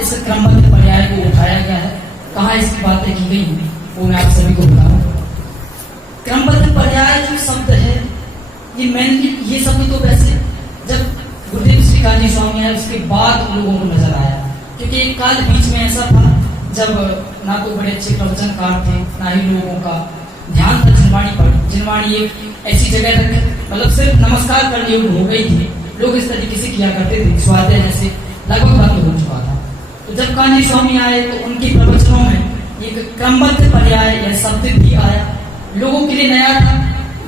इस क्रमबद्ध पर्याय को उठाया गया है, कहाँ इसकी बातें की गई हैं, वो मैं आप सभी को बताऊं। क्रमबद्ध पर्याय जो शब्द है, ये मेनली ये शब्द तो वैसे जब गुरुदेव श्री कान्जी स्वामी आए उसके बाद लोगों को नजर आया, क्योंकि एक काल बीच में ऐसा था जब ना तो बड़े अच्छे प्रवचनकार थे, ना ही लोगों का ध्यान था जिनवाणी पर। जिनवाणी एक ऐसी जगह तक मतलब सिर्फ नमस्कार करने योग्य हो गई थी, लोग इस तरीके से किया करते थे, स्वाध्याय जैसे लगभग बंद हो चुका था। तो जब कान्जी स्वामी आए तो उनके प्रवचनों में एक क्रमबद्ध पर्याय यह शब्द भी आया। लोगों के लिए नया था,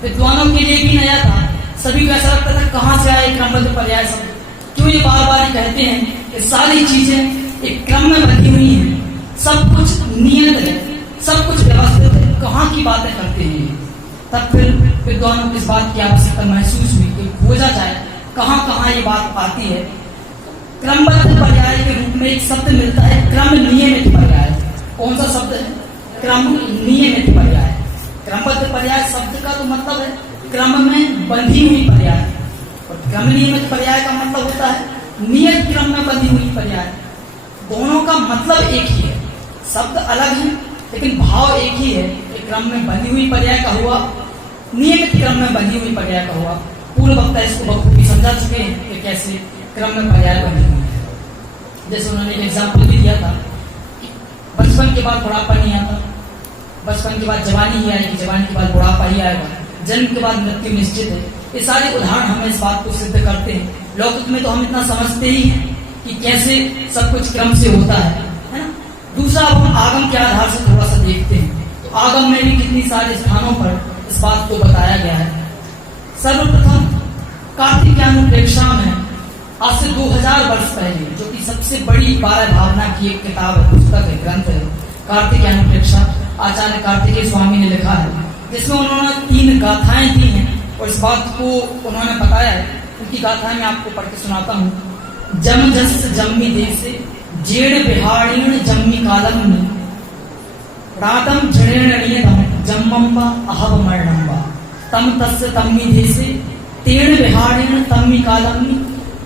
विद्वानों के लिए भी नया था, सभी को ऐसा लगता था कहाँ से आए क्रमबद्ध पर्याय शब्द, क्यों ये बार बार कहते हैं कि सारी चीजें एक क्रम में बनी हुई है, सब कुछ नियत है, सब कुछ व्यवस्थित है, कहाँ की बातें करते हैं। तब फिर विद्वानों को इस बात की आवश्यकता महसूस हुई कि खोजा जाए कहाँ कहाँ ये बात आती है। क्रमबद्ध पर्याय के रूप में एक शब्द मिलता है, क्रम नियमित पर्याय। कौन सा शब्द है? क्रम नियमित पर्याय। क्रमबद्ध पर्याय शब्द का तो मतलब है क्रम में बंधी हुई पर्याय, और क्रम नियमित पर्याय का मतलब होता है नियत क्रम में बंधी हुई पर्याय। दोनों का मतलब एक ही है, शब्द अलग है लेकिन भाव एक ही है कि क्रम में बंधी हुई पर्याय का हुआ, नियमित क्रम में बंधी हुई पर्याय का हुआ। पूर्व वक्ता इसको बखूबी समझा चुके हैं कि कैसे क्रम में पर्याय बंधी हुई है। जैसे उन्होंने एक एग्जाम्पल भी दिया था, बचपन के बाद बुढ़ापा नहीं आता, बचपन के बाद जवानी ही आएगी, जवानी के बाद बुढ़ापा ही आएगा, जन्म के बाद मृत्यु निश्चित है। ये सारे उदाहरण हमें इस बात को सिद्ध करते हैं। लौकिक में तो हम इतना समझते ही हैं कि कैसे सब कुछ क्रम से होता है ना। दूसरा अब हम आगम के आधार से थोड़ा सा देखते हैं, तो आगम में भी कितनी सारे स्थानों पर इस बात को बताया गया है। सर्वप्रथम कार्तिकेयानुप्रेक्षा में आज से 2000 वर्ष पहले, जो कि सबसे बड़ी 12 भावना की एक किताब है, पुस्तक है, ग्रंथ है, कार्तिकेयानुप्रेक्षा, आचार्य कार्तिकेय स्वामी ने लिखा है, जिसमें उन्होंने 3 गाथाएं दी हैं और इस बात को उन्होंने बताया है। उनकी गाथाएं मैं आपको पढ़ के सुनाता हूँ। जम जस जम्मी देशे जेड़ बिहाड़ीण जम्मी कालम रातम जड़ेणीयतम जम्मम्बा अहव मरणम्बा तम तस्य तम्मी देशे तेण बिहाड़ीण तम्मी कालम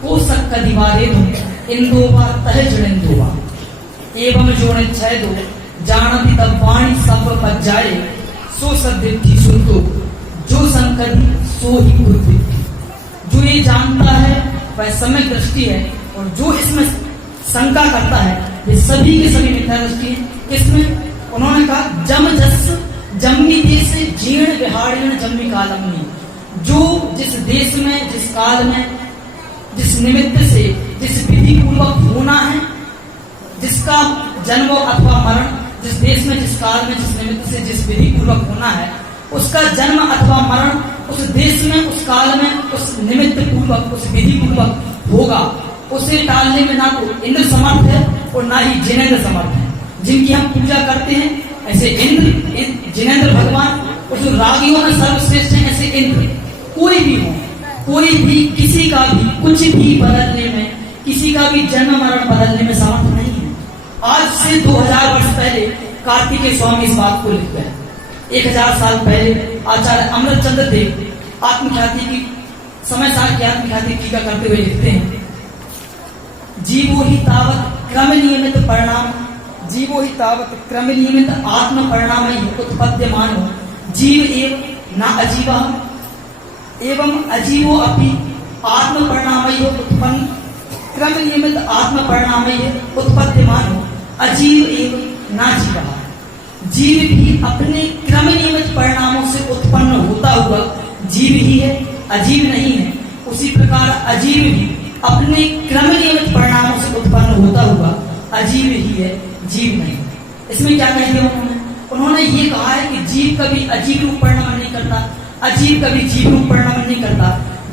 को सक्का दीवारे दो इंदोबा तह जड़ेंदोबा एवं जोड़े छय दो जानती तब वाणी सब पच जाए सो सद्दिद्धि सुनतो जो संकति सो ही बुद्धि। जो ये जानता है वह समय दृष्टि है, और जो इसमें शंका करता है ये सभी के सभी मिथ्या दृष्टि है। किसमें? उन्होंने कहा जम जस जम्मी देश जीर्ण बिहाड़ीण जम्मी कालमनी। जो जिस देश में, जिस काल में, जिस निमित्त से, जिस विधि पूर्वक होना है, जिसका जन्म अथवा मरण, जिस देश में, जिस काल में, जिस निमित्त से, जिस विधि पूर्वक होना है, उसका जन्म अथवा मरण उस देश में, उस काल में, उस निमित्त पूर्वक, उस विधि पूर्वक होगा, उसे टालने में ना तो इंद्र समर्थ है और ना ही जिनेंद्र समर्थ है। जिनकी हम पूजा करते हैं ऐसे इंद्र, जिनेंद्र भगवान, और जो रागियों में सर्वश्रेष्ठ हैं ऐसे इंद्र। कोई भी हो, कोई भी किसी का भी कुछ भी बदलने में, किसी का भी जन्म मरण बदलने में समर्थ नहीं है। आज से 2000 वर्ष पहले कार्तिकेय स्वामी इस बात को लिख गए। 1000 साल पहले आचार्य अमृतचंद्र देव आत्मख्याति की, समय सार की आत्मख्याति टीका करते हुए लिखते हैं, जीवो ही तावत क्रम नियमित परिणाम, जीवो ही तावत क्रम नियमित आत्म परिणाम उत्पद्यमान हो, जीव एव ना अजीवा एवं अजीवो अपि आत्म परिणामयो उत्पन्न क्रम नियमित आत्म परिणामय उत्पद्यमान अजीव एवं ना जीवा। जीव भी अपने क्रम नियमित परिणामों से उत्पन्न होता हुआ जीव ही है, अजीव नहीं है। उसी प्रकार अजीव भी अपने क्रम नियमित परिणामों से उत्पन्न होता हुआ अजीव ही है, जीव नहीं। इसमें क्या कह दिया उन्होंने ये कहा है कि जीव कभी अजीव रूप परिणाम नहीं करता, अजीव कभी जीव रूप परिणाम नहीं करता।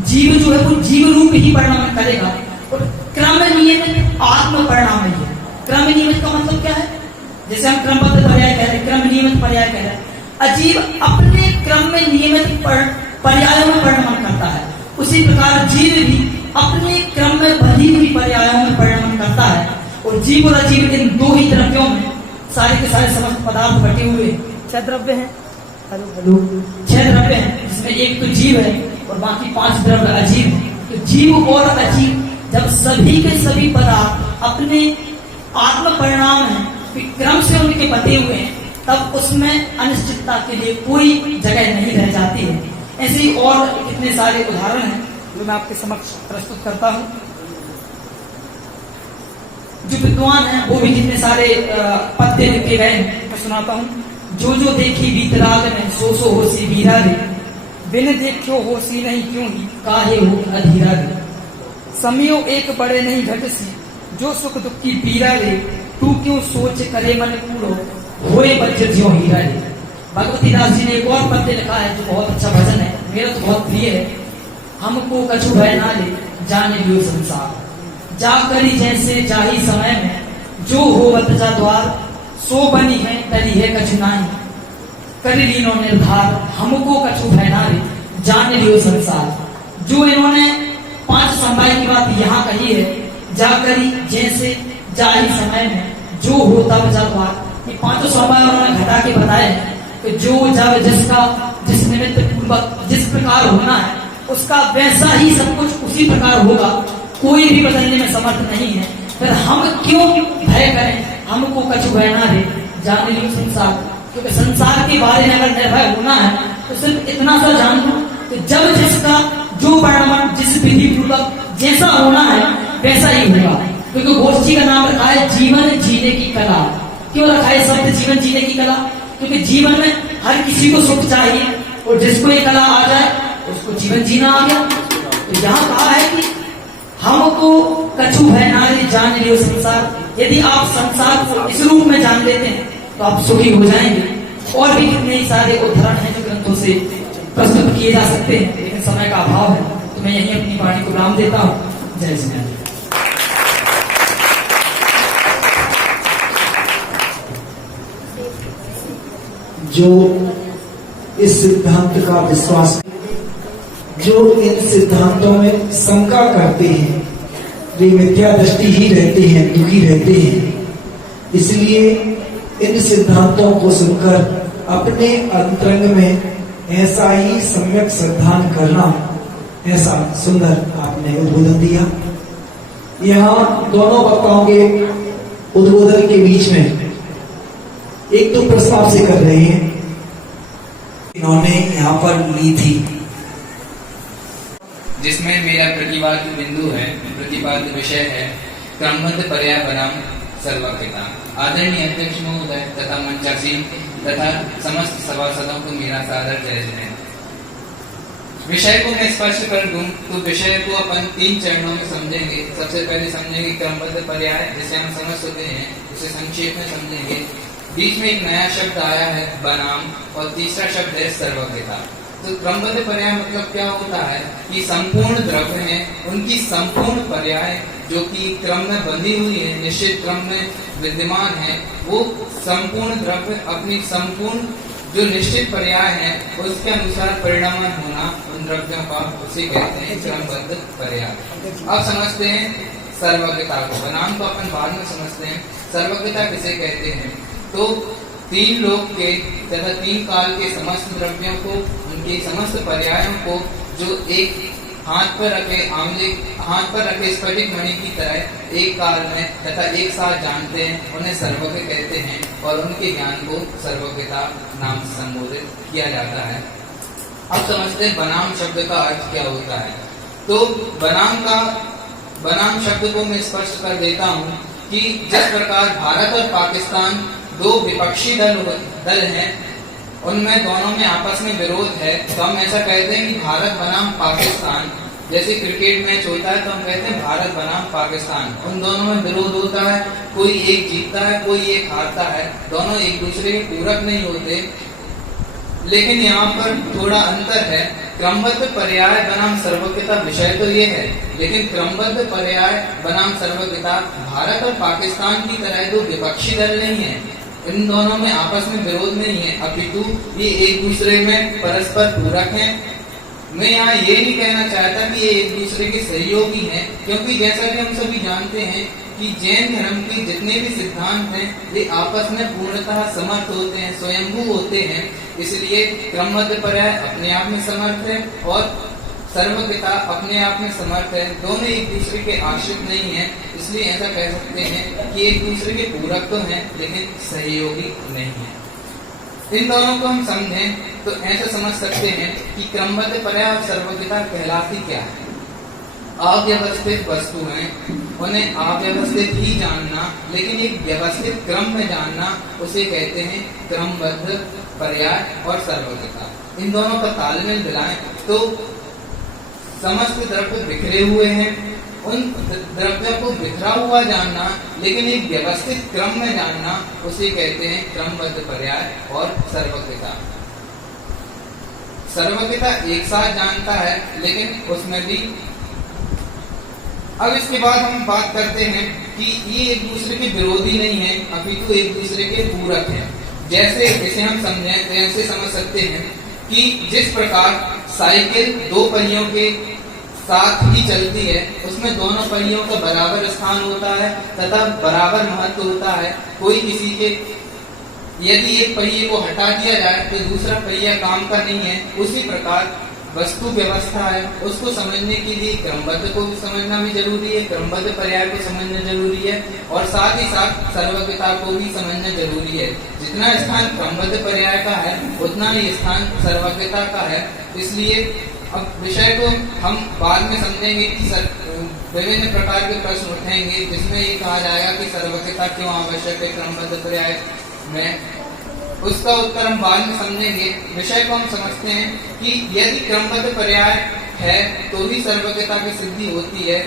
जीव जो है वो जीव रूप ही परिणाम करेगा और क्रम नियमित आत्म परिणाम है। क्रम नियमित का मतलब क्या है? जैसे हम क्रमबद्ध पर्याय कह रहे हैं, क्रम नियमित पर्याय कह रहे हैं। अजीव अपने क्रम में नियमित पर्यायों में परिणाम करता है, उसी प्रकार जीव भी अपने क्रम में बधी हुई पर्यायों में परिणाम करता है। और जीव और अजीव इन दो ही द्रव्यों में सारे के सारे समस्त पदार्थ बटे हुए 6 द्रव्य हैं। हेलो 6 द्रव्य हैं, जिसमें एक तो जीव है और बाकी 5 द्रव्य अजीव है। तो जीव और अजीव जब सभी के सभी पदार्थ अपने आत्म परिणाम है क्रम से उनके बटे हुए हैं, तब उसमें अनिश्चितता के लिए कोई जगह नहीं रह जाती है। ऐसे ही और कितने सारे उदाहरण हैं जो मैं आपके समक्ष प्रस्तुत करता हूं। जो विद्वान हैं वो भी कितने सारे पद्य लिखे गए हैं, मैं सुनाता हूं। जो जो देखी बीतराग में सो सो होसी बीरा रे, बिन देखो होसी नहीं क्यों ही काहे हो अधीरा रे। समयो एक बड़े नहीं घटसी, जो सुख दुख की पीरा रे, तू क्यों सोच करे मन कूड़ो होए बज्र ज्यों हीरा रे। भगवती दास जी ने एक और पद्य लिखा है जो बहुत अच्छा भजन है, मेरा तो बहुत प्रिय है। हमको कछु भय ना ले जाने लियो संसार, जा करी जैसे जाही समय में, जो होवत जा द्वार, सो बनी है तरी है कछु नाई, करी लीनो निर्धार, हमको कछु भय ना ले जाने लियो संसार। जो इन्होंने 5 समवाय की बात यहाँ कही है, जा करी जैसे जाही समय में, जो होता जा द्वार, ये 5 समवाय उन्होंने घटा के बताए कि जो जब जिसका जिस निमित्त पूर्वक जिस प्रकार होना है उसका वैसा ही सब कुछ उसी प्रकार होगा, कोई भी बदलने में समर्थ नहीं है। फिर हम क्यों भय करें, हमको कछु भय ना रे जाने लियो संसार। क्योंकि संसार के बारे में अगर निर्भय होना है तो सिर्फ इतना सा जान लो कि जब जिसका जो परिणाम जिस विधि पूर्वक जैसा होना है वैसा ही होगा। क्योंकि गोष्ठी का नाम रखा है जीवन जीने की कला। क्यों रखा है शब्द जीवन जीने की कला? क्योंकि जीवन में हर किसी को सुख चाहिए और जिसको ये कला आ जाए उसको जीवन जीना आ गया। तो यहाँ कहा है कि हमको कछु भय ना रे जान लियो संसार। यदि आप संसार को इस रूप में जान लेते हैं तो आप सुखी हो जाएंगे। और भी कितने ही सारे उदाहरण हैं जो ग्रंथों से प्रस्तुत किए जा सकते हैं, लेकिन समय का अभाव है तो मैं यही अपनी वाणी को विराम देता हूँ। जय श्री राम। जो इस सिद्धांत का विश्वास, जो इन सिद्धांतों में शंका करते हैं वे मिथ्या दृष्टि ही रहते हैं, दुखी रहते हैं। इसलिए इन सिद्धांतों को सुनकर अपने अंतरंग में ऐसा ही सम्यक श्रद्धान करना, ऐसा सुंदर आपने उद्बोधन दिया। यहाँ दोनों वक्ताओं के उद्बोधन के बीच में एक तो प्रश्न आपसे कर रहे हैं, इन्होंने यहाँ पर ली थी जिसमें मेरा प्रतिवाद बिंदु है, प्रतिवाद विषय है क्रमबद्ध पर्याय बनाम सर्वज्ञता। आदरणीय अध्यक्ष महोदय तथा मंचासीन तथा समस्त सभासदों को मेरा सादर जय जय। विषय को मैं स्पष्ट कर दूं तो विषय को अपन 3 चरणों में समझेंगे। सबसे पहले समझेंगे क्रमबद्ध पर्याय, जिसे हम समझ चुके हैं, उसे संक्षेप में समझेंगे। बीच में एक नया शब्द आया है बनाम, और तीसरा शब्द है सर्वज्ञता। तो क्रमबद्ध पर्याय मतलब क्या होता है कि संपूर्ण द्रव्य हैं, उनकी संपूर्ण पर्याय जो कि क्रम में बंधी हुई है, निश्चित क्रम में विद्यमान है, वो संपूर्ण द्रव्य अपनी संपूर्ण जो निश्चित पर्याय है उसके अनुसार परिणामन होना उन द्रव्यों का, उसे कहते हैं क्रमबद्ध पर्याय। अब समझते हैं सर्वज्ञता को। बनाम को अपन बाद में समझते हैं। सर्वज्ञता किसे कहते हैं? तो 3 लोक के तथा 3 काल के समस्त द्रव्यों को, उनके समस्त पर्यायों को जो एक हाथ पर रखे स्फटिक मणि की तरह एक काल में तथा एक साथ जानते हैं, उन्हें सर्वज्ञ कहते हैं और उनके ज्ञान को सर्वज्ञता नाम से संबोधित किया जाता है। अब समझते हैं बनाम शब्द का अर्थ क्या होता है। तो बनाम शब्द को मैं स्पष्ट कर देता हूँ कि जिस प्रकार भारत और पाकिस्तान दो विपक्षी दल हैं, उनमें दोनों में आपस में विरोध है, तो हम ऐसा कहते हैं कि भारत बनाम पाकिस्तान। जैसे क्रिकेट मैच होता है तो हम कहते हैं भारत बनाम पाकिस्तान। उन दोनों में विरोध होता है, कोई एक जीतता है, कोई एक हारता है, दोनों एक दूसरे के पूरक नहीं होते। लेकिन यहाँ पर थोड़ा अंतर है। क्रमबद्ध पर्याय बनाम सर्वज्ञता विषय तो ये है, लेकिन क्रमबद्ध पर्याय बनाम सर्वज्ञता भारत और पाकिस्तान की तरह दो विपक्षी दल नहीं है। इन दोनों में आपस में विरोध नहीं है, अपितु ये एक दूसरे में परस्पर पूरक हैं। मैं यहाँ ये नहीं कहना चाहता कि ये एक दूसरे के सहयोगी हैं, क्योंकि जैसा कि हम सभी जानते हैं कि जैन धर्म के जितने भी सिद्धांत हैं वे आपस में पूर्णतः समर्थ होते हैं, स्वयंभू होते हैं। इसलिए क्रमबद्ध पर्याय अपने आप में समर्थ है और सर्वज्ञता अपने आप में समर्थ है। दोनों एक दूसरे के आश्रित नहीं है, इसलिए ऐसा कह सकते हैं कि एक दूसरे के पूरक तो हैं लेकिन सहयोगी नहीं है। इन दोनों को हम समझें तो ऐसा समझ सकते हैं कि क्रमबद्ध पर्याय और सर्वज्ञता कहलाती क्या है। अव्यवस्थित वस्तु हैं, उन्हें अव्यवस्थित ही जानना, लेकिन एक व्यवस्थित क्रम में जानना, उसे कहते हैं क्रमबद्ध पर्याय और सर्वज्ञता। इन दोनों का तालमेल मिलाएं तो समस्त द्रव्य बिखरे हुए हैं, उन द्रव्यों को बिखरा हुआ जानना लेकिन एक व्यवस्थित क्रम में जानना, उसे कहते हैं क्रमबद्ध पर्याय और सर्वज्ञता। सर्वज्ञता एक साथ जानता है, लेकिन उसमें भी अब इसके बाद हम बात करते हैं कि ये एक दूसरे के विरोधी नहीं है, अपितु एक दूसरे के पूरक हैं। जैसे इसे हम समझें तो ऐसे समझ सकते हैं कि जिस प्रकार साइकिल दो पहियों के साथ ही चलती है, उसमें दोनों पहियों का बराबर स्थान होता है तथा बराबर महत्व होता है। कोई किसी के यदि एक पहिए को हटा दिया जाए तो दूसरा पहिया काम का नहीं है। उसी प्रकार वस्तु व्यवस्था है, उसको समझने के लिए क्रमबद्ध को भी समझना भी जरूरी है, क्रमबद्ध पर्याय को समझना जरूरी है और साथ ही साथ सर्वज्ञता को भी समझना जरूरी है। जितना स्थान क्रमबद्ध पर्याय का है उतना ही स्थान सर्वज्ञता का है। इसलिए अब विषय को हम बाद में समझेंगे कि विभिन्न प्रकार के प्रश्न उठेंगे जिसमें ये कहा जाएगा कि सर्वज्ञता क्यों आवश्यक है क्रमबद्ध पर्याय में, उसका उत्तर हम बाद में समझेंगे। विषय को हम समझते हैं कि यदि क्रमबद्ध पर्याय है तो ही सर्वज्ञता की सिद्धि होती है,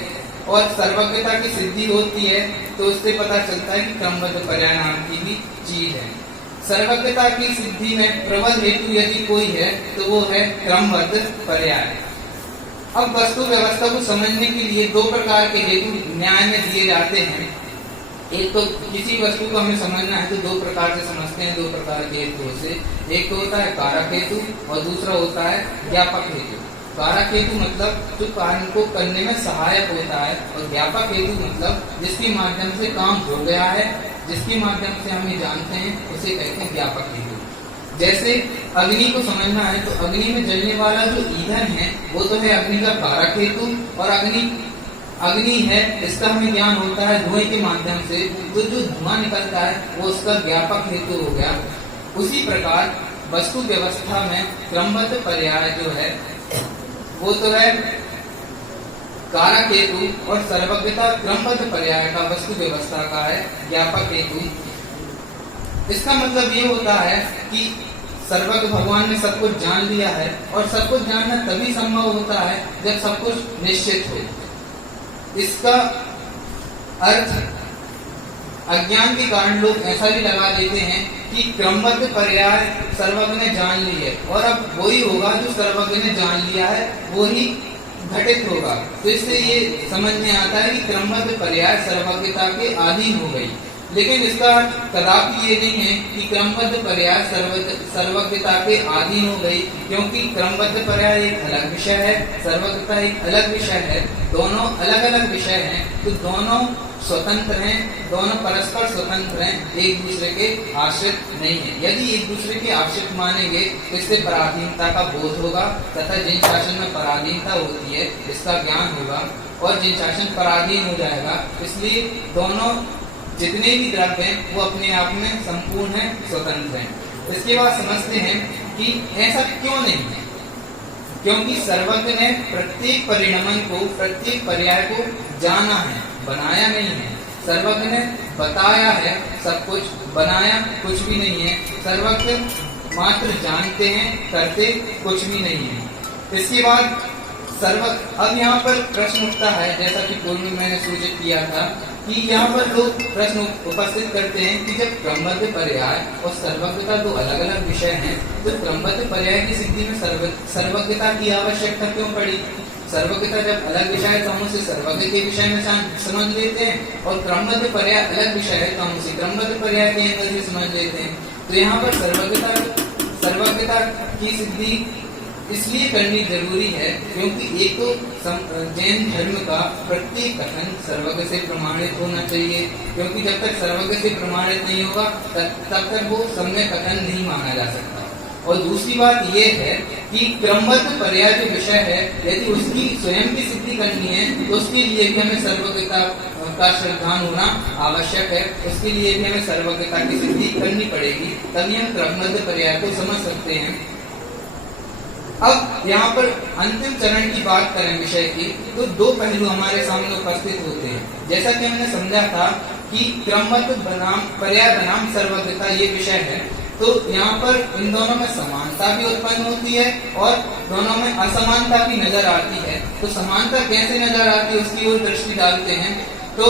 और सर्वज्ञता की सिद्धि होती है तो उससे पता चलता है कि क्रमबद्ध पर्याय नाम की भी चीज है। सर्वज्ञता की सिद्धि में प्रबल हेतु यदि कोई है तो वो है क्रमबद्ध पर्याय। अब वस्तु व्यवस्था को समझने के लिए दो प्रकार के हेतु न्याय में दिए जाते हैं। एक तो किसी वस्तु को हमें समझना है तो दो प्रकार से समझते हैं, दो प्रकार के हेतुओं से। एक तो होता है कारक हेतु और दूसरा होता है ज्ञापक हेतु। कारक हेतु मतलब जो कार्य को करने में सहायक होता है, और ज्ञापक हेतु मतलब जिसके माध्यम से काम हो गया है, जिसके माध्यम से हम ये जानते हैं, उसे कहते हैं ज्ञापक हेतु। जैसे अग्नि को समझना है तो अग्नि में जलने वाला जो ईंधन है वो तो है अग्नि का कारक हेतु, और अग्नि है इसका हमें ज्ञान होता है धुएं के माध्यम से, तो जो धुआं निकलता है वो उसका ज्ञापक हेतु हो गया। उसी प्रकार वस्तु व्यवस्था में क्रमबद्ध पर्याय जो है वो तो है कारक हेतु, और सर्वज्ञता क्रमबद्ध पर्याय का वस्तु व्यवस्था का है ज्ञापक हेतु। इसका मतलब ये होता है कि सर्वज्ञ भगवान ने सब कुछ जान लिया है, और सब कुछ जानना तभी संभव होता है जब सब कुछ निश्चित हो। इसका अर्थ अज्ञान के कारण लोग ऐसा भी लगा देते हैं कि क्रमबद्ध पर्याय सर्वज्ञ ने जान ली है, और अब वही होगा जो सर्वज्ञ ने जान लिया है वो ही घटित होगा। तो इससे ये समझ में आता है कि क्रमबद्ध पर्याय सर्वज्ञता के अधीन हो गई। लेकिन इसका कदापि ये नहीं है कि क्रमबद्ध पर्याय सर्वज्ञता के अधीन हो गई, क्योंकि क्रमबद्ध पर्याय एक अलग विषय है, सर्वज्ञता एक अलग विषय है। दोनों अलग अलग विषय हैं, तो दोनों स्वतंत्र हैं, दोनों परस्पर स्वतंत्र हैं, एक दूसरे के आश्रित नहीं है। यदि एक दूसरे के आश्रित मानेंगे तो इससे पराधीनता का बोध होगा, तथा जिन शासन में पराधीनता होती है इसका ज्ञान होगा, और जिन शासन पराधीन हो जाएगा, इसलिए दोनों जितने भी द्रव्य हैं वो अपने आप में संपूर्ण हैं, स्वतंत्र हैं। इसके बाद समझते हैं कि ऐसा क्यों नहीं है। क्योंकि सर्वज्ञ ने प्रत्येक परिणमन को, प्रत्येक पर्याय को जाना है, बनाया नहीं है। सर्वज्ञ ने बताया है सब कुछ, बनाया कुछ भी नहीं है। सर्वज्ञ मात्र जानते हैं, करते कुछ भी नहीं है। इसके बाद अब यहाँ पर प्रश्न उठता है, जैसा कि पूर्व में मैंने सूचित किया था कि यहाँ पर लोग प्रश्न उपस्थित करते हैं कि जब क्रमबद्ध पर्याय और सर्वज्ञता दो अलग अलग विषय हैं, तो क्रमबद्ध पर्याय की सिद्धि में सर्वज्ञता की आवश्यकता क्यों पड़ी? सर्वज्ञता जब अलग विषय है तो हम उसे सर्वज्ञ के विषय में समझ लेते हैं, और क्रमबद्ध पर्याय अलग विषय है तो हम उसे क्रमबद्ध पर्याय के अंदर भी समझ लेते हैं। तो यहाँ पर सर्वज्ञता की सिद्धि इसलिए करनी जरूरी है क्योंकि एक तो जैन धर्म का प्रत्येक कथन सर्वज्ञ से प्रमाणित होना चाहिए, क्योंकि जब तक सर्वज्ञ से प्रमाणित नहीं होगा तब तक वो सम्यक कथन नहीं माना जा सकता। और दूसरी बात ये है कि क्रमबद्ध पर्याय जो विषय है, यदि उसकी स्वयं की सिद्धि करनी है तो उसके लिए भी हमें सर्वज्ञता का श्रद्धान होना आवश्यक है। उसके लिए भी हमें सर्वज्ञता की सिद्धि करनी पड़ेगी, तभी हम क्रमबद्ध पर्याय को समझ सकते हैं। अब यहाँ पर अंतिम चरण की बात करें विषय की, तो दो पहलू हमारे सामने उपस्थित होते हैं। जैसा कि हमने समझा था कि क्रमबद्ध बनाम पर्याय बनाम सर्वज्ञता ये विषय है, तो यहाँ पर इन दोनों में समानता भी उत्पन्न होती है और दोनों में असमानता भी नजर आती है। तो समानता कैसे नजर आती है उसकी ओर दृष्टि डालते हैं। तो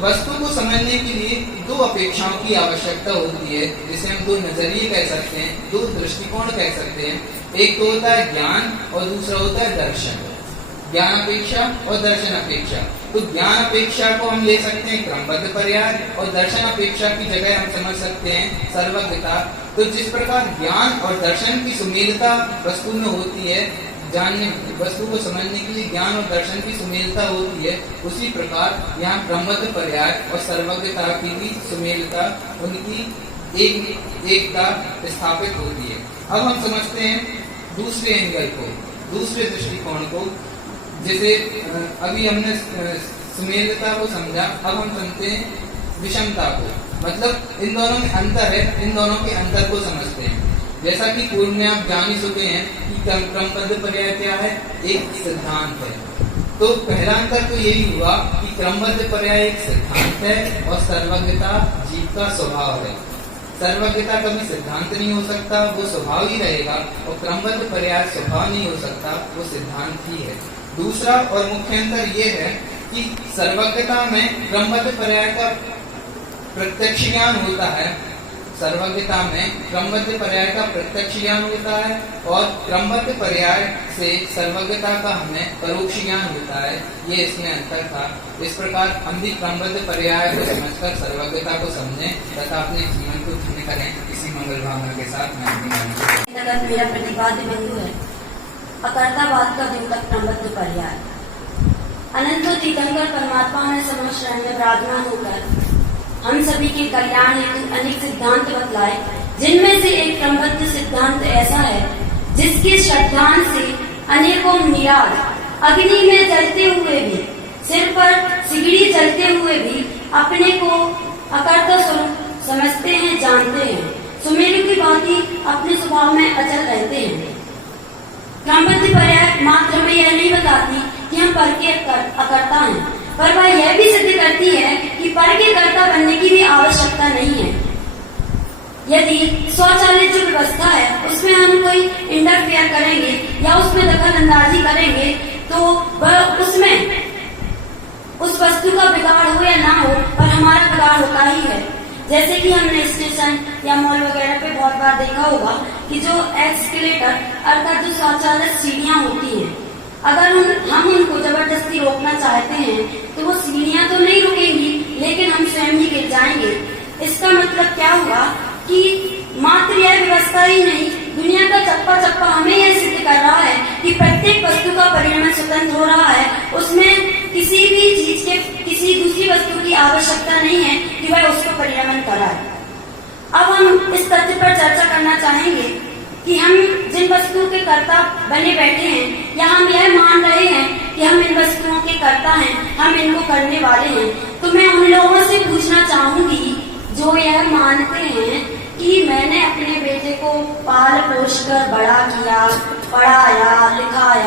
वस्तु को समझने के लिए दो अपेक्षाओं की आवश्यकता होती है, जिसे हम दो नजरिए कह सकते हैं, दो दृष्टिकोण कह सकते हैं। एक तो होता है ज्ञान और दूसरा होता है दर्शन। ज्ञान अपेक्षा और दर्शन अपेक्षा। तो ज्ञान अपेक्षा को हम ले सकते हैं क्रमबद्ध पर्याय, और दर्शन अपेक्षा की जगह हम समझ सकते हैं सर्वज्ञता। तो जिस प्रकार ज्ञान और दर्शन की सुमेलता वस्तु में होती है, जानने वस्तु को समझने के लिए ज्ञान और दर्शन की सुमेलता होती है, उसी प्रकार यहाँ क्रमबद्ध पर्याय और सर्वज्ञता की भी सुमेलता, उनकी एकता स्थापित होती है। अब हम समझते हैं दूसरे एंगल को, दूसरे दृष्टिकोण को। जैसे अभी हमने सुमेलता को समझा, अब हम समझते हैं विषमता को, मतलब इन दोनों में अंतर है, इन दोनों के अंतर को समझते हैं। जैसा कि पूर्व में आप जान ही चुके हैं कि क्रमबद्ध पर्याय क्या है, एक सिद्धांत है। तो पहला अंतर तो यही हुआ कि क्रमबद्ध पर्याय एक सिद्धांत है और सर्वज्ञता जीव का स्वभाव है। सर्वज्ञता कभी सिद्धांत नहीं हो सकता, वो स्वभाव ही रहेगा, और क्रमबद्ध पर्याय स्वभाव नहीं हो सकता, वो सिद्धांत ही है। दूसरा और मुख्य अंतर ये है कि सर्वज्ञता में क्रमबद्ध पर्याय का प्रत्यक्ष ज्ञान होता है, सर्वज्ञता में क्रमबद्ध पर्याय का प्रत्यक्ष ज्ञान होता है, और क्रमबद्ध पर्याय से सर्वज्ञता का हमें परोक्ष ज्ञान होता है। ये इसमें अंतर था। इस प्रकार हम भी क्रमबद्ध पर्याय को समझकर सर्वज्ञता को समझें तथा अपने जीवन को धन्य करें। इसी मंगल भावना के साथ मैं मेरा प्रतिपाद्य बिंदु है अकर्तावाद का द्योतक क्रमबद्ध पर्याय। अनंत तीर्थंकर परमात्मा ने समस्त शरण में विराजमान होकर हम सभी के कल्याण हेतु अनेक सिद्धांत बतलाए, जिनमें से एक क्रमबद्ध सिद्धांत ऐसा है जिसके श्रद्धान से अनेकों मिराज अग्नि में जलते हुए भी, सिर पर सिगड़ी जलते हुए भी अपने को अकर्ता स्वरूप समझते हैं, जानते हैं। सुमेरु की भांति अपने स्वभाव में अचल रहते हैं। क्रमबद्ध पर्याय मात्र में यह नहीं बताती कि हम पर के अकर्ता हैं, पर वह यह भी सिद्ध करती है कि पर के कर्ता बनने की भी आवश्यकता नहीं है। यदि स्वचालित जो व्यवस्था है उसमें हम कोई इंटरफेयर करेंगे या उसमें दखल अंदाजी करेंगे तो वह उसमें उस वस्तु का बिगाड़ हो या ना हो, पर हमारा बिगाड़ होता ही है। जैसे कि हमने स्टेशन या मॉल वगैरह पे बहुत बार देखा होगा कि जो एक्सकेलेटर अर्थात जो स्वचालित सीढ़ियां होती हैं, अगर हम उनको जबरदस्ती रोकना चाहते हैं तो वो सीढ़ियां तो नहीं रुकेंगी, लेकिन हम स्वयं ही गिर जाएंगे। इसका मतलब क्या हुआ कि मात्र यह व्यवस्था ही नहीं, दुनिया का चप्पा चप्पा हमें यह सिद्ध कर रहा है कि प्रत्येक वस्तु का परिणाम स्वतंत्र हो रहा है। उसमें किसी भी चीज के किसी दूसरी वस्तु की आवश्यकता नहीं है कि वह उसको परिणाम कराए। अब हम इस तथ्य पर चर्चा करना चाहेंगे कि हम जिन वस्तुओं के कर्ता बने बैठे हैं, या हम यह मान रहे हैं कि हम इन वस्तुओं के कर्ता हैं, हम इनको करने वाले हैं, तो मैं उन लोगों से पूछना चाहूंगी जो यह मानते हैं कि मैंने अपने बेटे को पाल पोष कर बड़ा किया, पढ़ाया, लिखाया,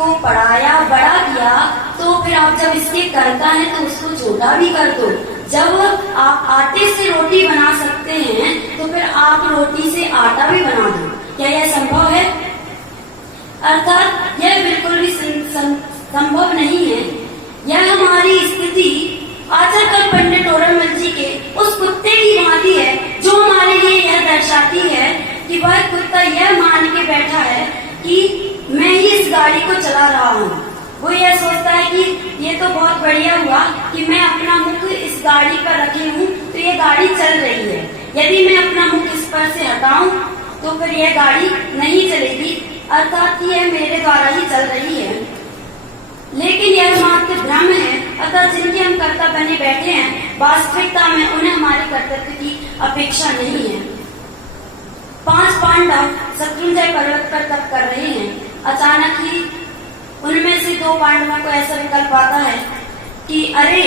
इसको पढ़ाया बड़ा किया, तो फिर आप जब इसके करता है तो उसको छोटा भी कर दो। जब आप आटे से रोटी बना सकते हैं तो फिर आप रोटी से आटा भी बना दो। क्या यह संभव है? अर्थात यह बिल्कुल भी संभव नहीं है। यह हमारी स्थिति आचार्य पंडित टोडरमल जी के उस कुत्ते की भांति है, जो हमारे लिए यह दर्शाती है कि वह कुत्ता यह मान के बैठा है कि मैं ही इस गाड़ी को चला रहा हूँ। वो यह सोचता है कि ये तो बहुत बढ़िया हुआ कि मैं अपना मुख इस गाड़ी पर रखी हूँ तो ये गाड़ी चल रही है। यदि मैं अपना मुख इस पर से हटाऊं तो फिर यह गाड़ी नहीं चलेगी, अर्थात यह मेरे द्वारा ही चल रही है। लेकिन यह मात्र भ्रम है। अतः जिनके हम कर्ता बने बैठे हैं, वास्तविकता में उन्हें हमारे कर्तव्य की अपेक्षा नहीं है। 5 पांडव शत्रुंजय पर्वत पर तप कर रहे हैं। अचानक ही उनमें से 2 पांडवों को ऐसा विकल्प आता है कि अरे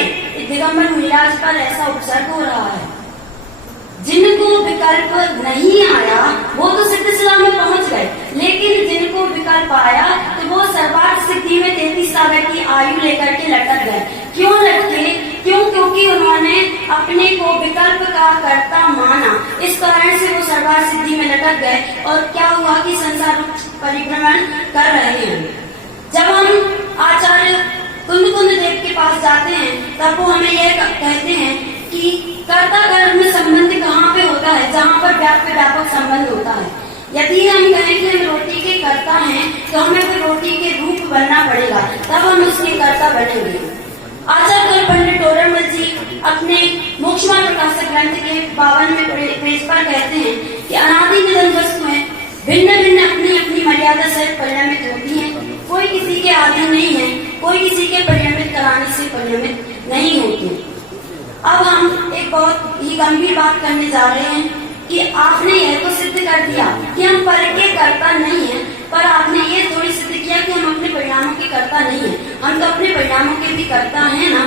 दिगंबर मुनिराज पर ऐसा उपसर्ग हो रहा है। जिनको विकल्प नहीं आया वो तो सिद्धसिला में पहुंच गए, लेकिन जिनको विकल्प आया तो वो सर्वार्थ सिद्धि में 33 साल की आयु लेकर के लटक गए। क्यों लटके? क्योंकि उन्होंने अपने को विकल्प का कर्ता माना। इस कारण से वो सर्वार्थ सिद्धि में लटक गए और क्या हुआ कि संसार परिभ्रमण कर रहे हैं। जब हम आचार्य कुंद देव के पास जाते हैं तब वो हमें यह कहते हैं कि कर्ता कर्म में संबंध कहाँ पे होता है? जहाँ पर व्यापक संबंध होता है। यदि हम कहें कि हम रोटी के कर्ता हैं तो हमें फिर रोटी के रूप बनना पड़ेगा, तब हम उसके कर्ता बनेंगे। आचार्य पंडित टोडरमल जी अपने मोक्षमा प्रकाशक ग्रंथ के 52वें पेज पर कहते हैं कि अनादि निधन वस्तुएं भिन्न भिन्न अपनी अपनी मर्यादा से परिणमित होती हैं। कोई किसी के आधीन नहीं है, कोई किसी के परिणमित कराने से परिणमित नहीं होती। अब हम एक बहुत ही गंभीर बात करने जा रहे हैं कि आपने यह तो सिद्ध कर दिया कि हम पर के कर्ता नहीं है, पर आपने ये थोड़ी सिद्ध किया कि हम अपने परिणामों के कर्ता नहीं है। हम तो अपने परिणामों के भी कर्ता हैं ना।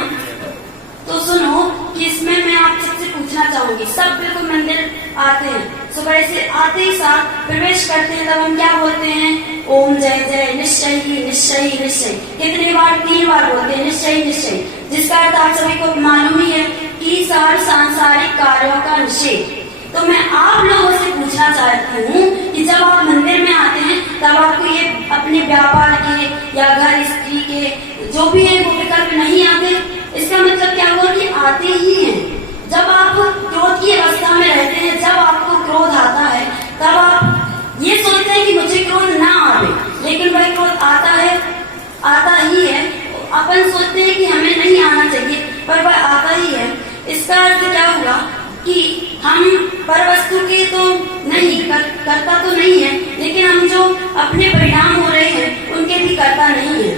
तो सुनो कि इसमें मैं आप सबसे पूछना चाहूंगी। सब बिल्कुल मंदिर आते हैं, सुबह से आते ही साथ प्रवेश करते हैं, तब हम क्या बोलते हैं? ओम जय जय निश्चय ही निश्चय ही निश्चय। कितनी बार? 3 बार बोलते हैं निश्चय ही निश्चय, जिसका अर्थ आप सभी को मालूम ही है कि सारे सांसारिक कार्यों का निषेध। तो मैं आप लोगों से पूछना चाहती हूँ कि जब आप मंदिर में आते हैं तब आपको ये अपने व्यापार के या घर स्त्री के जो भी है वो विकल्प नहीं आते। इसका मतलब क्या हुआ कि आते ही हैं। जब आप क्रोध की अवस्था में रहते हैं, जब आपको क्रोध आता है तब आप ये सोचते हैं कि मुझे क्रोध ना आवे, लेकिन वह क्रोध आता ही है। अपन सोचते हैं कि हमें नहीं आना चाहिए, पर वह आता ही है। इसका अर्थ क्या हुआ कि हम पर वस्तु के तो नहीं करता तो नहीं है, लेकिन हम जो अपने परिणाम हो रहे हैं उनके भी करता नहीं है।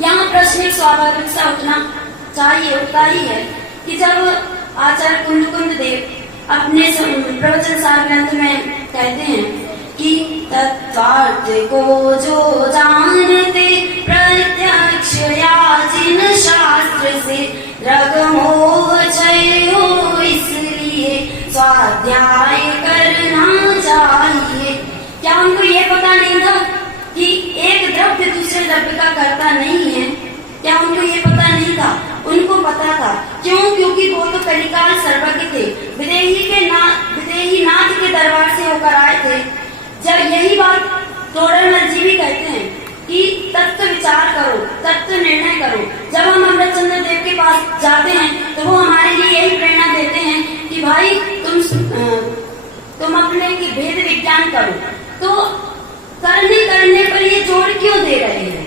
यहाँ प्रश्न एक स्वाभाविक सा उठता ही है कि जब आचार्य कुंद देव अपने प्रवचन सार ग्रंथ में कहते हैं कि तत्वार्थ को जो जानते प्रत्यक्ष या जिन शास्त्र से रगमोह क्षय हो, इसलिए स्वाध्याय करना चाहिए। क्या उनको ये पता नहीं था कि एक द्रव्य दूसरे द्रव्य का कर्ता नहीं है? क्या उनको ये पता नहीं था? उनको पता था। क्यों? क्योंकि वो तो कलिकाल सर्वज्ञ थे। विदेही नाथ के दरबार से होकर आए थे। जब यही बात टोडरमल जी भी कहते हैं कि तत्व विचार करो, तत्व निर्णय करो। जब हम अमृतचंद्र देव के पास जाते हैं तो वो हमारे लिए यही प्रेरणा देते हैं कि भाई तुम अपने की भेद विज्ञान करो। तो करने पर ये जोड़ क्यों दे रहे हैं?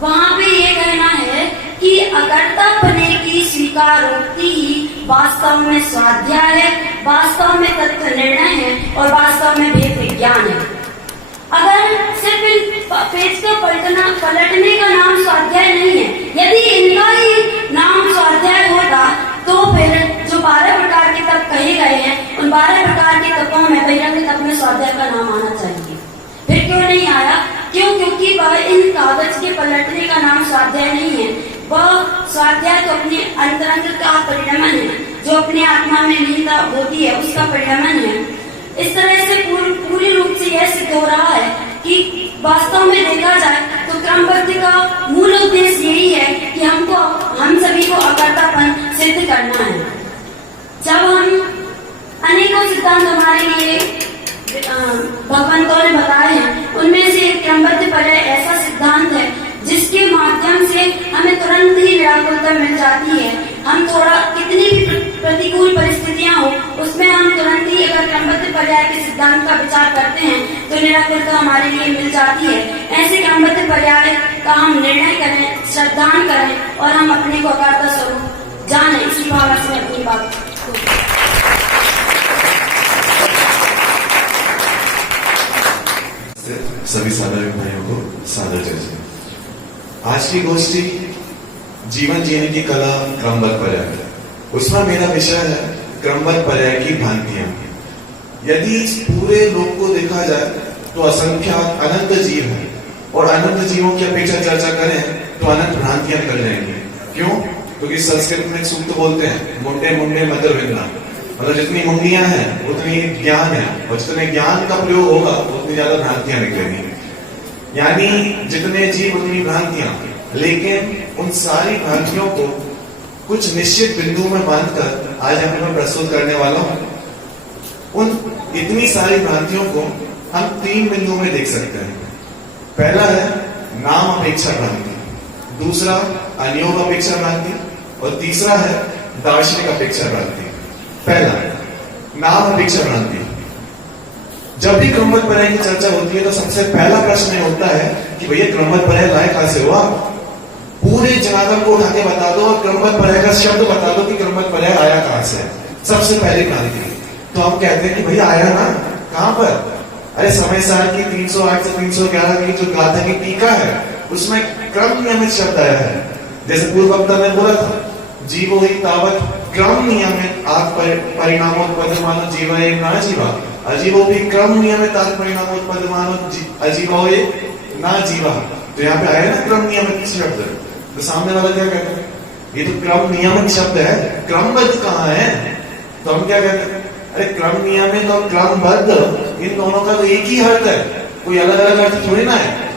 वहां पे ये कहना है कि अकर्तापने की स्वीकारोक्ति ही वास्तव में स्वाध्याय है, वास्तव में तत्व निर्णय है और वास्तव में भेद विज्ञान है। अगर सिर्फ पेज का पलटने का नाम स्वाध्याय नहीं है, यदि इनका ही नाम स्वाध्याय होता तो फिर जो 12 प्रकार के तप कहे गए हैं उन 12 प्रकार के तपों में बहिरंग तप में स्वाध्याय का नाम आना चाहिए। फिर क्यों नहीं आया? क्योंकि वह इन कागज के पलटने का नाम स्वाध्याय नहीं है। वह स्वाध्याय तो अपने अंतरंग का परिणमन है, जो अपने आत्मा में निहित होती है उसका परिणमन है। इस तरह से पूरी रूप से यह सिद्ध हो रहा है कि वास्तव में देखा जाए तो क्रमबद्ध का मूल उद्देश्य यही है कि हम सभी को अकर्तापन सिद्ध करना है। जब हम अनेकों सिद्धांत हमारे लिए भगवंतों ने बताए हैं, उनमें से एक क्रमबद्ध पर्याय ऐसा सिद्धांत है जिसके माध्यम से हमें तुरंत ही निराकुलता मिल जाती है। हम थोड़ा कितनी भी प्रतिकूल परिस्थितियां हो, उसमें हम तुरंत ही अगर क्रमबद्ध पर्याय के सिद्धांत का विचार करते हैं तो निराकुलता हमारे लिए मिल जाती है। ऐसे क्रमबद्ध पर्याय का हम निर्णय करें, श्रद्धान करें और हम अपने को अकर्ता स्वरूप जाने। इसी भावना से मैं अपनी बात सभी साधारण भाइयों को सादर जय जय। आज की गोष्ठी जीवन जीने की कला क्रमबद्ध पर्याय, उसमें मेरा विषय है क्रमबद्ध पर्याय की भ्रांतियां। यदि इस पूरे लोक को देखा जाए तो असंख्यात अनंत जीव है और अनंत जीवों की अपेक्षा चर्चा करें तो अनंत भ्रांतियां निकल जाएंगी। क्यों? क्योंकि संस्कृत में एक सूक्त बोलते हैं, मुंडे मुंडे मदर विंदा, मतलब जितनी मुंडियां हैं उतनी ज्ञान है और जितने ज्ञान का प्रयोग होगा उतनी ज्यादा भ्रांतियां निकलेंगी। यानी जितने जीव उतनी भ्रांतियां, लेकिन उन सारी भ्रांतियों को कुछ निश्चित बिंदु में बांधकर आज मैं प्रस्तुत करने वाला हूं। उन इतनी सारी भ्रांतियों को हम 3 बिंदुओं में देख सकते हैं। पहला है नाम अपेक्षा भ्रांति, दूसरा अनियोग अपेक्षा भ्रांति और तीसरा है दार्शनिक अपेक्षा भ्रांति। पहला नाम अपेक्षा भ्रांति। जब भी क्रमबद्ध पर्याय की चर्चा होती है तो सबसे पहला प्रश्न ये होता है कि भैया क्रमबद्ध पर्याय लाए कहां से हुआ? पूरे जनागम को उठा के बता दो और क्रमबद्ध पर्याय का शब्द बता दो कि क्रमबद्ध पर्याय आया कहां से। सबसे पहली भ्रांति। तो हम कहते हैं कि भैया आया ना, कहां पर? अरे समय सार की 308 से 311 की जो गाथा की टीका है उसमें क्रम नियमित शब्द आया है। जैसे पूर्व वक्ता ने बोला था, जीवो ही तावत क्रम नियमित आत्म परिणामोत्पद्यमानो जीवा ना जीवा, अजीवो भी क्रम नियमित आत्म परिणामोत्पद्यमानो अजीवो ना जीवा। तो यहाँ पे आया ना क्रम नियमित शब्द, तो सामने वाला क्या कहता है? ये तो क्रम नियमित शब्द है, क्रमबद्ध कहाँ है? तो हम क्या कहते हैं? अरे क्रम नियमित और क्रमबद्ध इन दोनों का तो एक ही अर्थ है, कोई अलग अलग अर्थ थोड़ी ना है।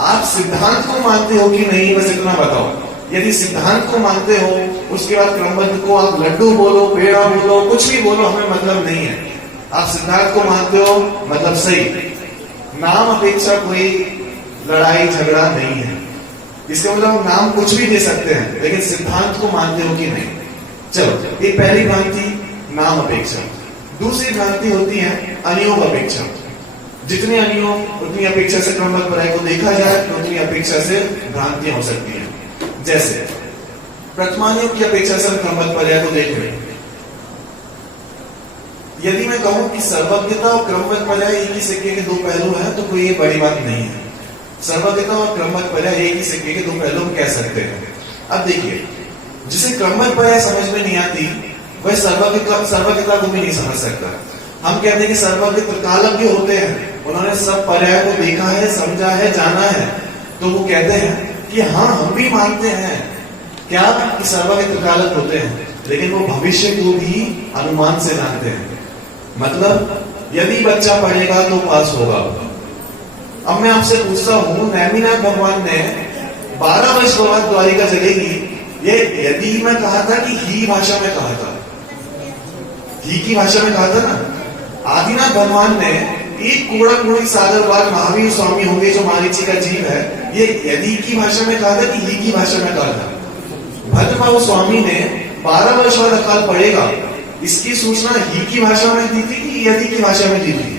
आप सिद्धांत को मानते हो कि नहीं, बस इतना बताओ। यदि सिद्धांत को मानते हो, उसके बाद क्रमबद्ध को आप लड्डू बोलो, पेड़ा बोलो, कुछ भी बोलो, हमें मतलब नहीं है। आप सिद्धांत को मानते हो मतलब सही। नाम अपेक्षा कोई लड़ाई झगड़ा नहीं है। इसका मतलब हम नाम कुछ भी दे सकते हैं, लेकिन सिद्धांत को मानते हो कि नहीं। चलो, ये पहली भ्रांति नाम अपेक्षा। दूसरी भ्रांति होती है अनियोग अपेक्षा। जितने अनियोग उतनी अपेक्षा से क्रमबद्ध पर्याय को देखा जाए तो उतनी अपेक्षा से भ्रांतियां हो सकती हैं। जैसे प्रथमानियोग की अपेक्षा से हम क्रमबद्ध पर्याय को देख रहे हैं। यदि मैं कहूं कि सर्वज्ञता और क्रमबद्ध पर्याय एक ही सिक्के के 2 पहलू हैं तो कोई ये बड़ी बात नहीं है। सर्वज्ञता और क्रमबद्ध पर्याय एक ही सिक्के के 2 पहलू हम कह सकते हैं। अब देखिए, जिसे क्रमबद्ध पर्याय समझ में नहीं आती वह सर्वज्ञता को भी नहीं समझ सकता। हम कहते हैं कि सर्वज्ञ त्रिकालज्ञ होते हैं, उन्होंने सब पर्याय को देखा है, समझा है, जाना है, तो वो कहते हैं कि हाँ हम भी मानते हैं क्या कि सर्वज्ञ त्रिकालज्ञ होते हैं, लेकिन वो भविष्य को भी अनुमान से जानते हैं। मतलब यदि बच्चा पढ़ेगा तो पास होगा। अब मैं आपसे पूछता हूं, नेमिनाथ भगवान ने 12 वर्ष बाद द्वारिका जलेगी, ये यदि मैं कहा था कि ही भाषा में कहा था, ही की भाषा में कहा था ना। आदिनाथ भगवान ने एक कूड़ा कूड़ी सागर बाद महावीर स्वामी होंगे जो मारीची का जीव है, ये यदि की भाषा में कहा था कि ही की भाषा में कहा था। भद्रबाहु स्वामी ने 12 वर्ष बाद अकाल पड़ेगा, इसकी सूचना ही की भाषा में दी थी कि यदि की भाषा में दी थी?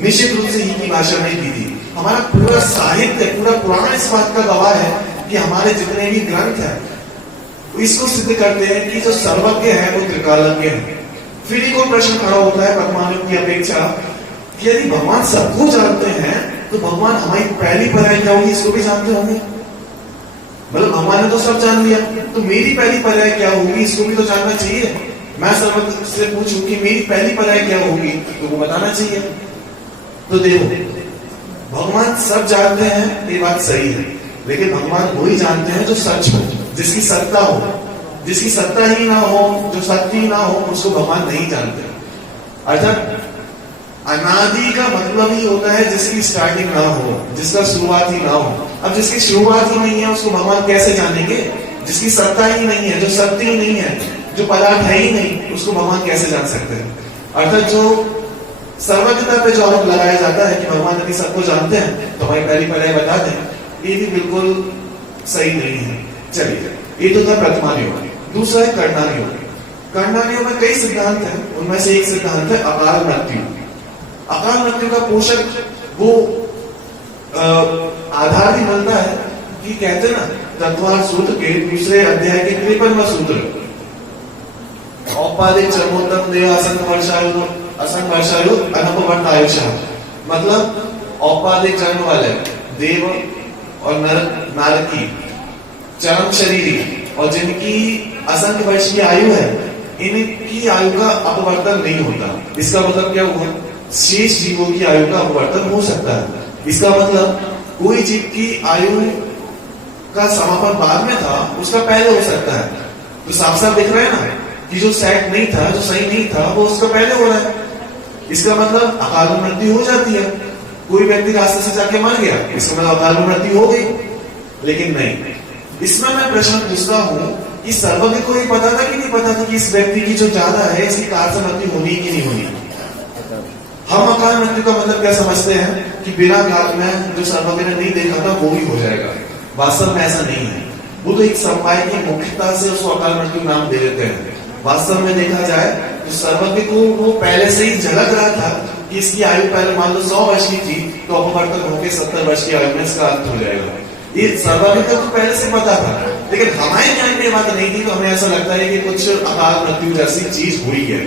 निश्चित रूप से ही की भाषा में दी थी। हमारा पूरा साहित्य, पूरा पुराण इस बात का गवाह है कि हमारे जितने भी ग्रंथ हैं इसको सिद्ध करते हैं कि जो सर्वज्ञ है वो त्रिकालज्ञ है। फिर एक और प्रश्न खड़ा होता है प्रथमानियोग की अपेक्षा कि यदि भगवान सबको जानते हैं तो भगवान हमारी पहली पर्याय क्या होगी इसको भी जानते होंगे। मतलब भगवान ने तो सब जान लिया, तो मेरी पहली पर्याय क्या होगी इसको भी तो जानना चाहिए। मैं सर्वज्ञ से पूछूं कि मेरी पहली पर्याय क्या होगी तो वो बताना चाहिए। तो देखो, भगवान सब जानते हैं ये बात सही है, लेकिन भगवान वो ही जानते हैं जो सच हो, जिसकी सत्ता हो। जिसकी सत्ता ही ना हो, जो सत्य ही ना हो, उसको भगवान नहीं जानते। अर्थात अनादि का मतलब ही होता है जिसकी स्टार्टिंग ना हो, जिसका शुरुआत ही ना हो। अब जिसकी शुरुआत ही नहीं है उसको भगवान कैसे जानेंगे? जिसकी सत्ता ही नहीं है, जो सत्य ही नहीं है, जो पदार्थ है ही नहीं, उसको भगवान कैसे जान सकते हैं? अर्थात जो सर्वज्ञता पे जो आरोप लगाया जाता है कि भगवान यदि सबको जानते हैं तो हमारी पहली पर्याय बता दें, ये भी बिल्कुल सही नहीं है। चलिए, ये तो था प्रतिमान योग। दूसरा है कर्णान योग। कर्णान योग में कई सिद्धांत हैं, उनमें से एक सिद्धांत है अकाल मृत्यु। अकाल मृत्यु का पोषक वो आधार ही मिलता है कि कहते ना तत्वार सूत्र के दूसरे अध्याय के 53वां सूत्र, औपाधिक चरमोत्तम देव असंग वर्षायु अनपवर्त आयुषा। मतलब औपाधिक जन्म वाले देव और नारकी चरम शरीरी और जिनकी असंख्य वर्ष की आयु है, इनकी आयु का अपवर्तन नहीं होता। इसका मतलब क्या हुआ? शेष जीवों की आयु का अपवर्तन हो सकता है। इसका मतलब कोई जीव की आयु का समापन बाद में था, उसका पहले हो सकता है। तो साफ साफ दिख रहा है ना कि जो सेट नहीं था, जो सही नहीं था, वो उसका पहले हो रहा है। इसका मतलब अकाल मृत्यु हो जाती है। कोई व्यक्ति रास्ते से जाके मर गया, इसका मतलब अकाल मृत्यु हो गई। लेकिन नहीं, इसमें मैं प्रश्न पूछता हूं कि सर्वज्ञ को ये पता था कि नहीं पता था कि इस व्यक्ति की जो ज्यादा है इसकी कार से मृत्यु होनी कि नहीं होनी? हम अकाल मृत्यु का मतलब क्या समझते हैं कि बिना काल में जो सर्वज्ञ ने नहीं देखा था वो भी हो जाएगा। वास्तव में ऐसा नहीं है। वो तो एक समवाय की मुख्यता से उसको अकाल मृत्यु नाम दे देते हैं। वास्तव में देखा जाए तो सर्वज्ञ को वो पहले से ही झलक रहा था कि इसकी आयु पहले मान लो 100 वर्ष की थी, तो अपवर्तन होकर 70 वर्ष की आयु में इसका अंत हो जाएगा। ये सर्वज्ञ को तो पहले से पता था, लेकिन हमारे ज्ञान में बात नहीं थी, तो हमें ऐसा लगता है कि कुछ अकाल मृत्यु जैसी चीज हुई है।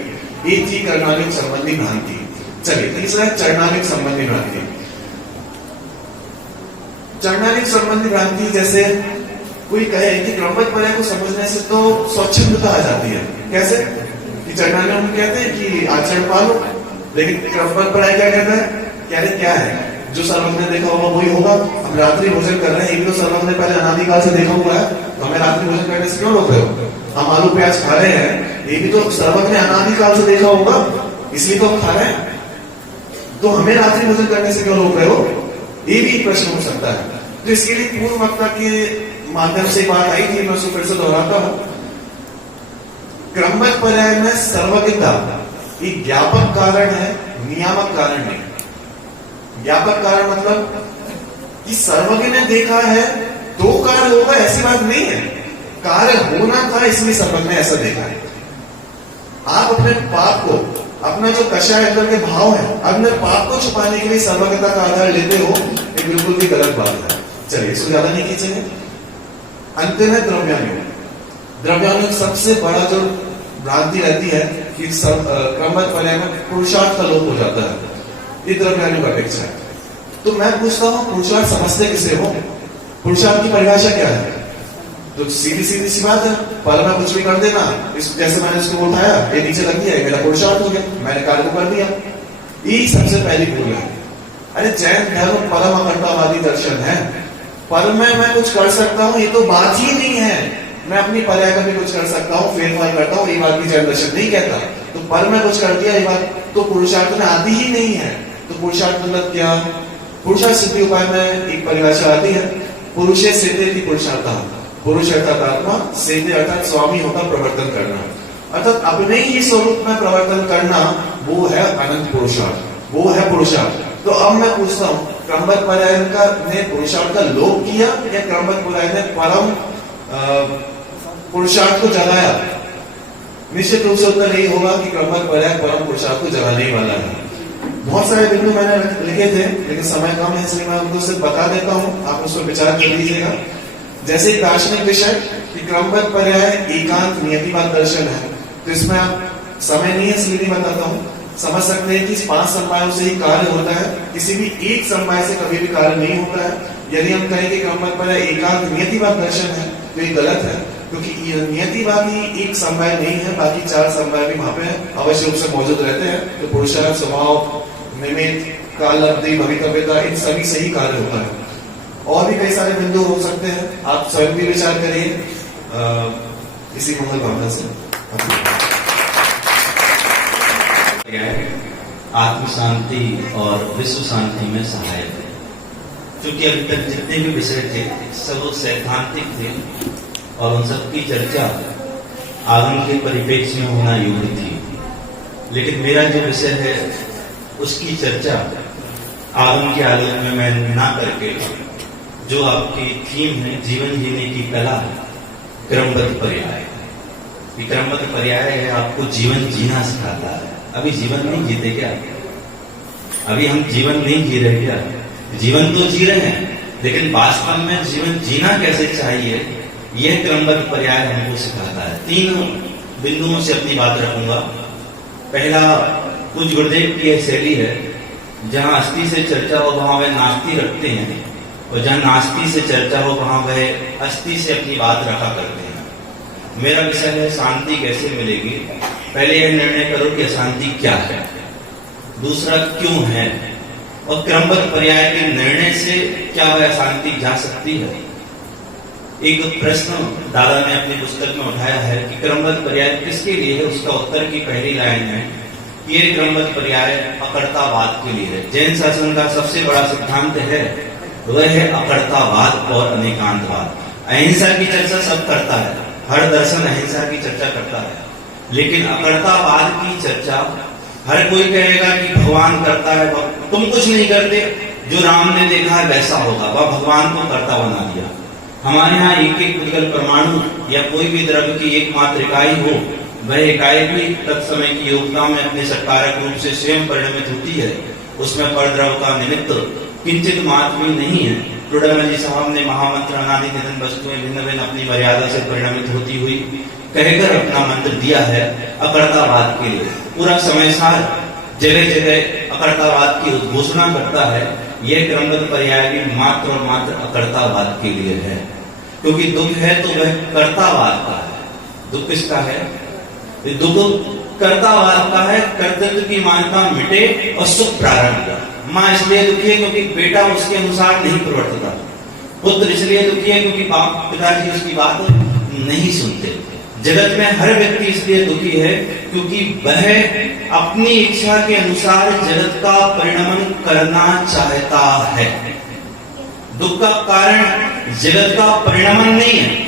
ये थी कर्णालिक संबंधी भ्रांति। चलिए, तीसरा है चरणालिक संबंधी भ्रांति। चरणालिक संबंधी भ्रांति जैसे कोई कहे कि क्रमबद्ध पर्याय को समझने से तो स्वच्छंदता आ जाती है। कैसे? कि चरणालिक हम कहते हैं कि आचरण पालो, लेकिन क्रमबद्ध पर्याय क्या कहता है? क्या है? जो सर्वज्ञ ने देखा होगा वही होगा। हम रात्रि भोजन कर रहे हैं, ये भी तो सर्वज्ञ ने पहले अनादिकाल से देखा हुआ है, तो हमें रात्रि भोजन करने से क्यों रोक रहे हो? हम आलू प्याज खा रहे हैं, ये भी तो सर्वज्ञ ने अनादिकाल से देखा होगा, इसलिए तो हम खा रहे हैं, तो हमें रात्रि भोजन करने से क्यों रोक रहे हो? ये भी प्रश्न हो सकता है। तो इसके लिए पूर्व वक्ता के माध्यम से बात आई थी, मैं उसको फिर से दोहराता हूं। क्रमबद्ध पर्याय में सर्वज्ञता एक व्यापक कारण है, नियामक कारण नहीं। व्यापक कारण मतलब कि सर्वज्ञ ने देखा है तो कार्य होगा, ऐसी बात नहीं है। कार्य होना था इसलिए सर्वज्ञ ने ऐसा देखा है। आप अपने पाप को, अपना जो कषाय अंदर के भाव है, अपने पाप को छुपाने के लिए सर्वज्ञता का आधार लेते हो, ये बिल्कुल भी गलत बात है। चलिए, इसको ज्यादा नहीं खींचेंगे। अंतिम है द्रव्यानुयोग। द्रव्यानुयोग सबसे बड़ा जो भ्रांति रहती है कि क्रमबद्ध पर्याय में पुरुषार्थ का लोप हो जाता है। ये द्रव्यानुयोग अपेक्षा है। तो मैं पूछता हूं, पुरुषार्थ समझते किसे हो? पुरुषार्थ की परिभाषा क्या है? तो सीधी सी बात है, पर मैं कुछ भी कर देना, जैसे मैंने इसको उठाया, ये नीचे लग गया, मेरा पुरुषार्थ हो गया, मैंने कार्य को कर दिया। यही सबसे पहली भूल है। अरे जैन धर्म परम अकर्तावादी दर्शन है। पर मैं कुछ कर सकता हूं, ये तो बात ही नहीं है। मैं अपनी पर्याय का भी कुछ कर सकता हूं, फेरफार करता हूं, ये बात भी जैन दर्शन नहीं कहता। तो पर मैं कुछ कर दिया, ये बात तो पुरुषार्थ में आती ही नहीं है। तो पुरुषार्थ मतलब क्या? पुरुषार्थ सिद्धि उपाय में एक परिभाषा आती है, पुरुषे सिद्धि की पुरुषार्थ। पुरुष अर्थात आत्मा, सिद्धि अर्थात स्वामी होकर प्रवर्तन करना, अर्थात अपने ही स्वरूप में प्रवर्तन करना, वो है अनंत पुरुषार्थ, वो है पुरुषार्थ। तो अब मैं पूछता हूं, क्रमबद्ध पर्याय ने पुरुषार्थ का लोप किया या क्रमबद्ध पर्याय ने परम पुरुषार्थ को जगाया? निश्चित रूप से उत्तर यही होगा कि क्रमबद्ध पर्याय परम पुरुषार्थ को जगाने ही वाला है। बहुत सारे बिंदु मैंने लिखे थे, लेकिन समय कम है, इसलिए मैं उनको सिर्फ बता देता हूं, आप उस पर विचार कर लीजिएगा। जैसे दार्शनिक विषय कि क्रमबद्ध पर्याय एकांत नियतिवाद दर्शन है, तो इसमें आप समय नहीं है इसलिए नहीं बताता हूं। समझ सकते हैं कि 5 समवायों से ही कार्य होता है, किसी भी एक समवाय से कभी भी कार्य नहीं होता है। यदि हम कहें कि क्रमबद्ध पर्याय एकांत नियतिवाद दर्शन है, तो ये गलत है, क्योंकि नियतिवाद ही एक समवाय नहीं है, बाकी 4 समवाय भी वहां पे अवश्य रूप से मौजूद रहते हैं। तो पुरुषार्थ, स्वभाव, निमित्त, काल अवधि, भवितव्यता, इन सभी से ही कार्य होता है। और भी कई सारे बिंदु हो सकते हैं, आप स्वयं भी विचार करिए इसी मंगल भावना से। आत्म शांति और विश्व शांति में सहायक है। क्योंकि अभी तक जितने भी विषय थे सब सैद्धांतिक थे और उन सबकी चर्चा आगम के परिप्रेक्ष्य में होना योग्य थी, लेकिन मेरा जो विषय है उसकी चर्चा आगम के आलोक में मैं ना करके जो आपकी थीम है जीवन जीने की कला, क्रमबद्ध पर्याय। क्रमबद्ध पर्याय है आपको जीवन जीना सिखाता है। अभी जीवन नहीं जीते क्या? अभी हम जीवन नहीं जी रहे क्या? जीवन तो जी रहे हैं, लेकिन वास्तव में जीवन जीना कैसे चाहिए यह क्रमबद्ध पर्याय हमको सिखाता है। 3 बिंदुओं से अपनी बात रखूंगा। पहला, कुछ गुरुदेव की यह शैली है जहां अस्थि से चर्चा हो वहां वह नास्ति रखते हैं, और जहां नास्ति से चर्चा हो वहां वह अस्थि से अपनी बात रखा करते हैं। मेरा विषय है शांति कैसे मिलेगी। पहले यह निर्णय करो कि अशांति क्या है, दूसरा क्यों है, और क्रमबद्ध पर्याय के निर्णय से क्या वह अशांति जा सकती है। एक प्रश्न दादा ने अपनी पुस्तक में उठाया है कि क्रमबद्ध पर्याय किसके लिए है। उसका उत्तर की पहली लाइन है, ये क्रमबद्ध पर्याय अकर्तावाद के लिए है। जैन शासन का सबसे बड़ा सिद्धांत है वह है अकर्तावाद और अनेकांतवाद। अहिंसा की चर्चा सब करता है, हर दर्शन अहिंसा की चर्चा करता है, लेकिन अकर्तावाद की चर्चा हर कोई कहेगा कि भगवान करता है, तुम कुछ नहीं करते, जो राम ने देखा है वैसा होगा, वह भगवान को कर्ता बना दिया। हमारे यहाँ एक एक पुद्गल परमाणु या कोई भी द्रव्य की एकमात्र इकाई हो, वह इकाई भी तत्समय की योग्यता में अपने सत्कारक रूप से स्वयं परिणमित होती है। उसमें परद्रव्य का निमित्त किंचित मात्र भी नहीं है। टुडरमल जी साहब ने महामंत्र अनादि निधन वस्तुएं भिन्न भिन्न अपनी मर्यादा से परिणमित होती हुई कहकर अपना मंत्र दिया है अकर्तावाद के लिए। पूरा समय सार जगह जगह अकर्तावाद की उद्घोषणा करता है। यह क्रमबद्ध पर्याय भी मात्र और मात्र अकर्तावाद के लिए है, क्योंकि दुख है तो वह कर्तावाद का है। दुख किसका है? दुख कर्तावाद का है। कर्तव्य की मान्यता मिटे और सुख प्रारंभ हो। माँ इसलिए दुखी है क्योंकि बेटा उसके अनुसार नहीं प्रवर्तता। पुत्र इसलिए दुखी है क्योंकि बाप पिताजी उसकी बात नहीं सुनते। जगत में हर व्यक्ति इसलिए दुखी है क्योंकि वह अपनी इच्छा के अनुसार जगत का परिणमन करना चाहता है। दुख का कारण जगत का परिणमन नहीं है।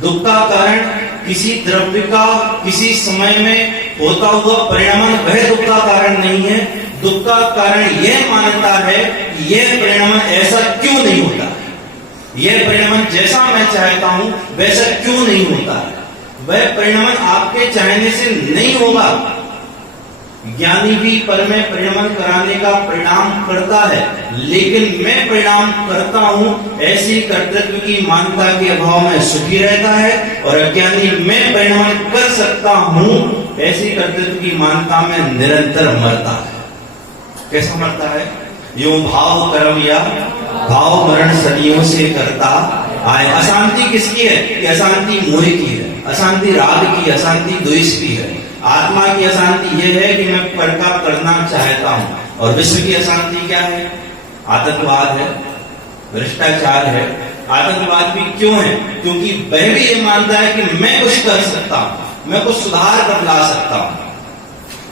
दुख का कारण किसी द्रव्य का किसी समय में होता हुआ परिणमन, वह दुख का कारण नहीं है। दुख का कारण यह मानता है कि यह परिणमन ऐसा क्यों नहीं होता, यह परिणमन जैसा मैं चाहता हूं वैसा क्यों नहीं होता है। वह परिणमन आपके चाहने से नहीं होगा। ज्ञानी भी पर में परिणमन कराने का परिणाम करता है, लेकिन मैं परिणाम करता हूं ऐसी कर्तव्य की मान्यता के अभाव में सुखी रहता है, और अज्ञानी मैं परिणमन कर सकता हूं ऐसी कर्तव्य की मान्यता में निरंतर मरता है। कैसा मरता है? यो भाव कर्म या भाव मरण सदियों से करता आए। अशांति किसकी है? कि अशांति मोह की है, अशांति राग की, अशांति द्वेष की है। आत्मा की अशांति यह है कि मैं पर का करना चाहता हूं, और विश्व की अशांति क्या है? आतंकवाद है, भ्रष्टाचार है। आतंकवाद भी क्यों है? क्योंकि वह भी ये मानता है कि मैं कुछ कर सकता हूं, मैं कुछ सुधार कर ला सकता हूं।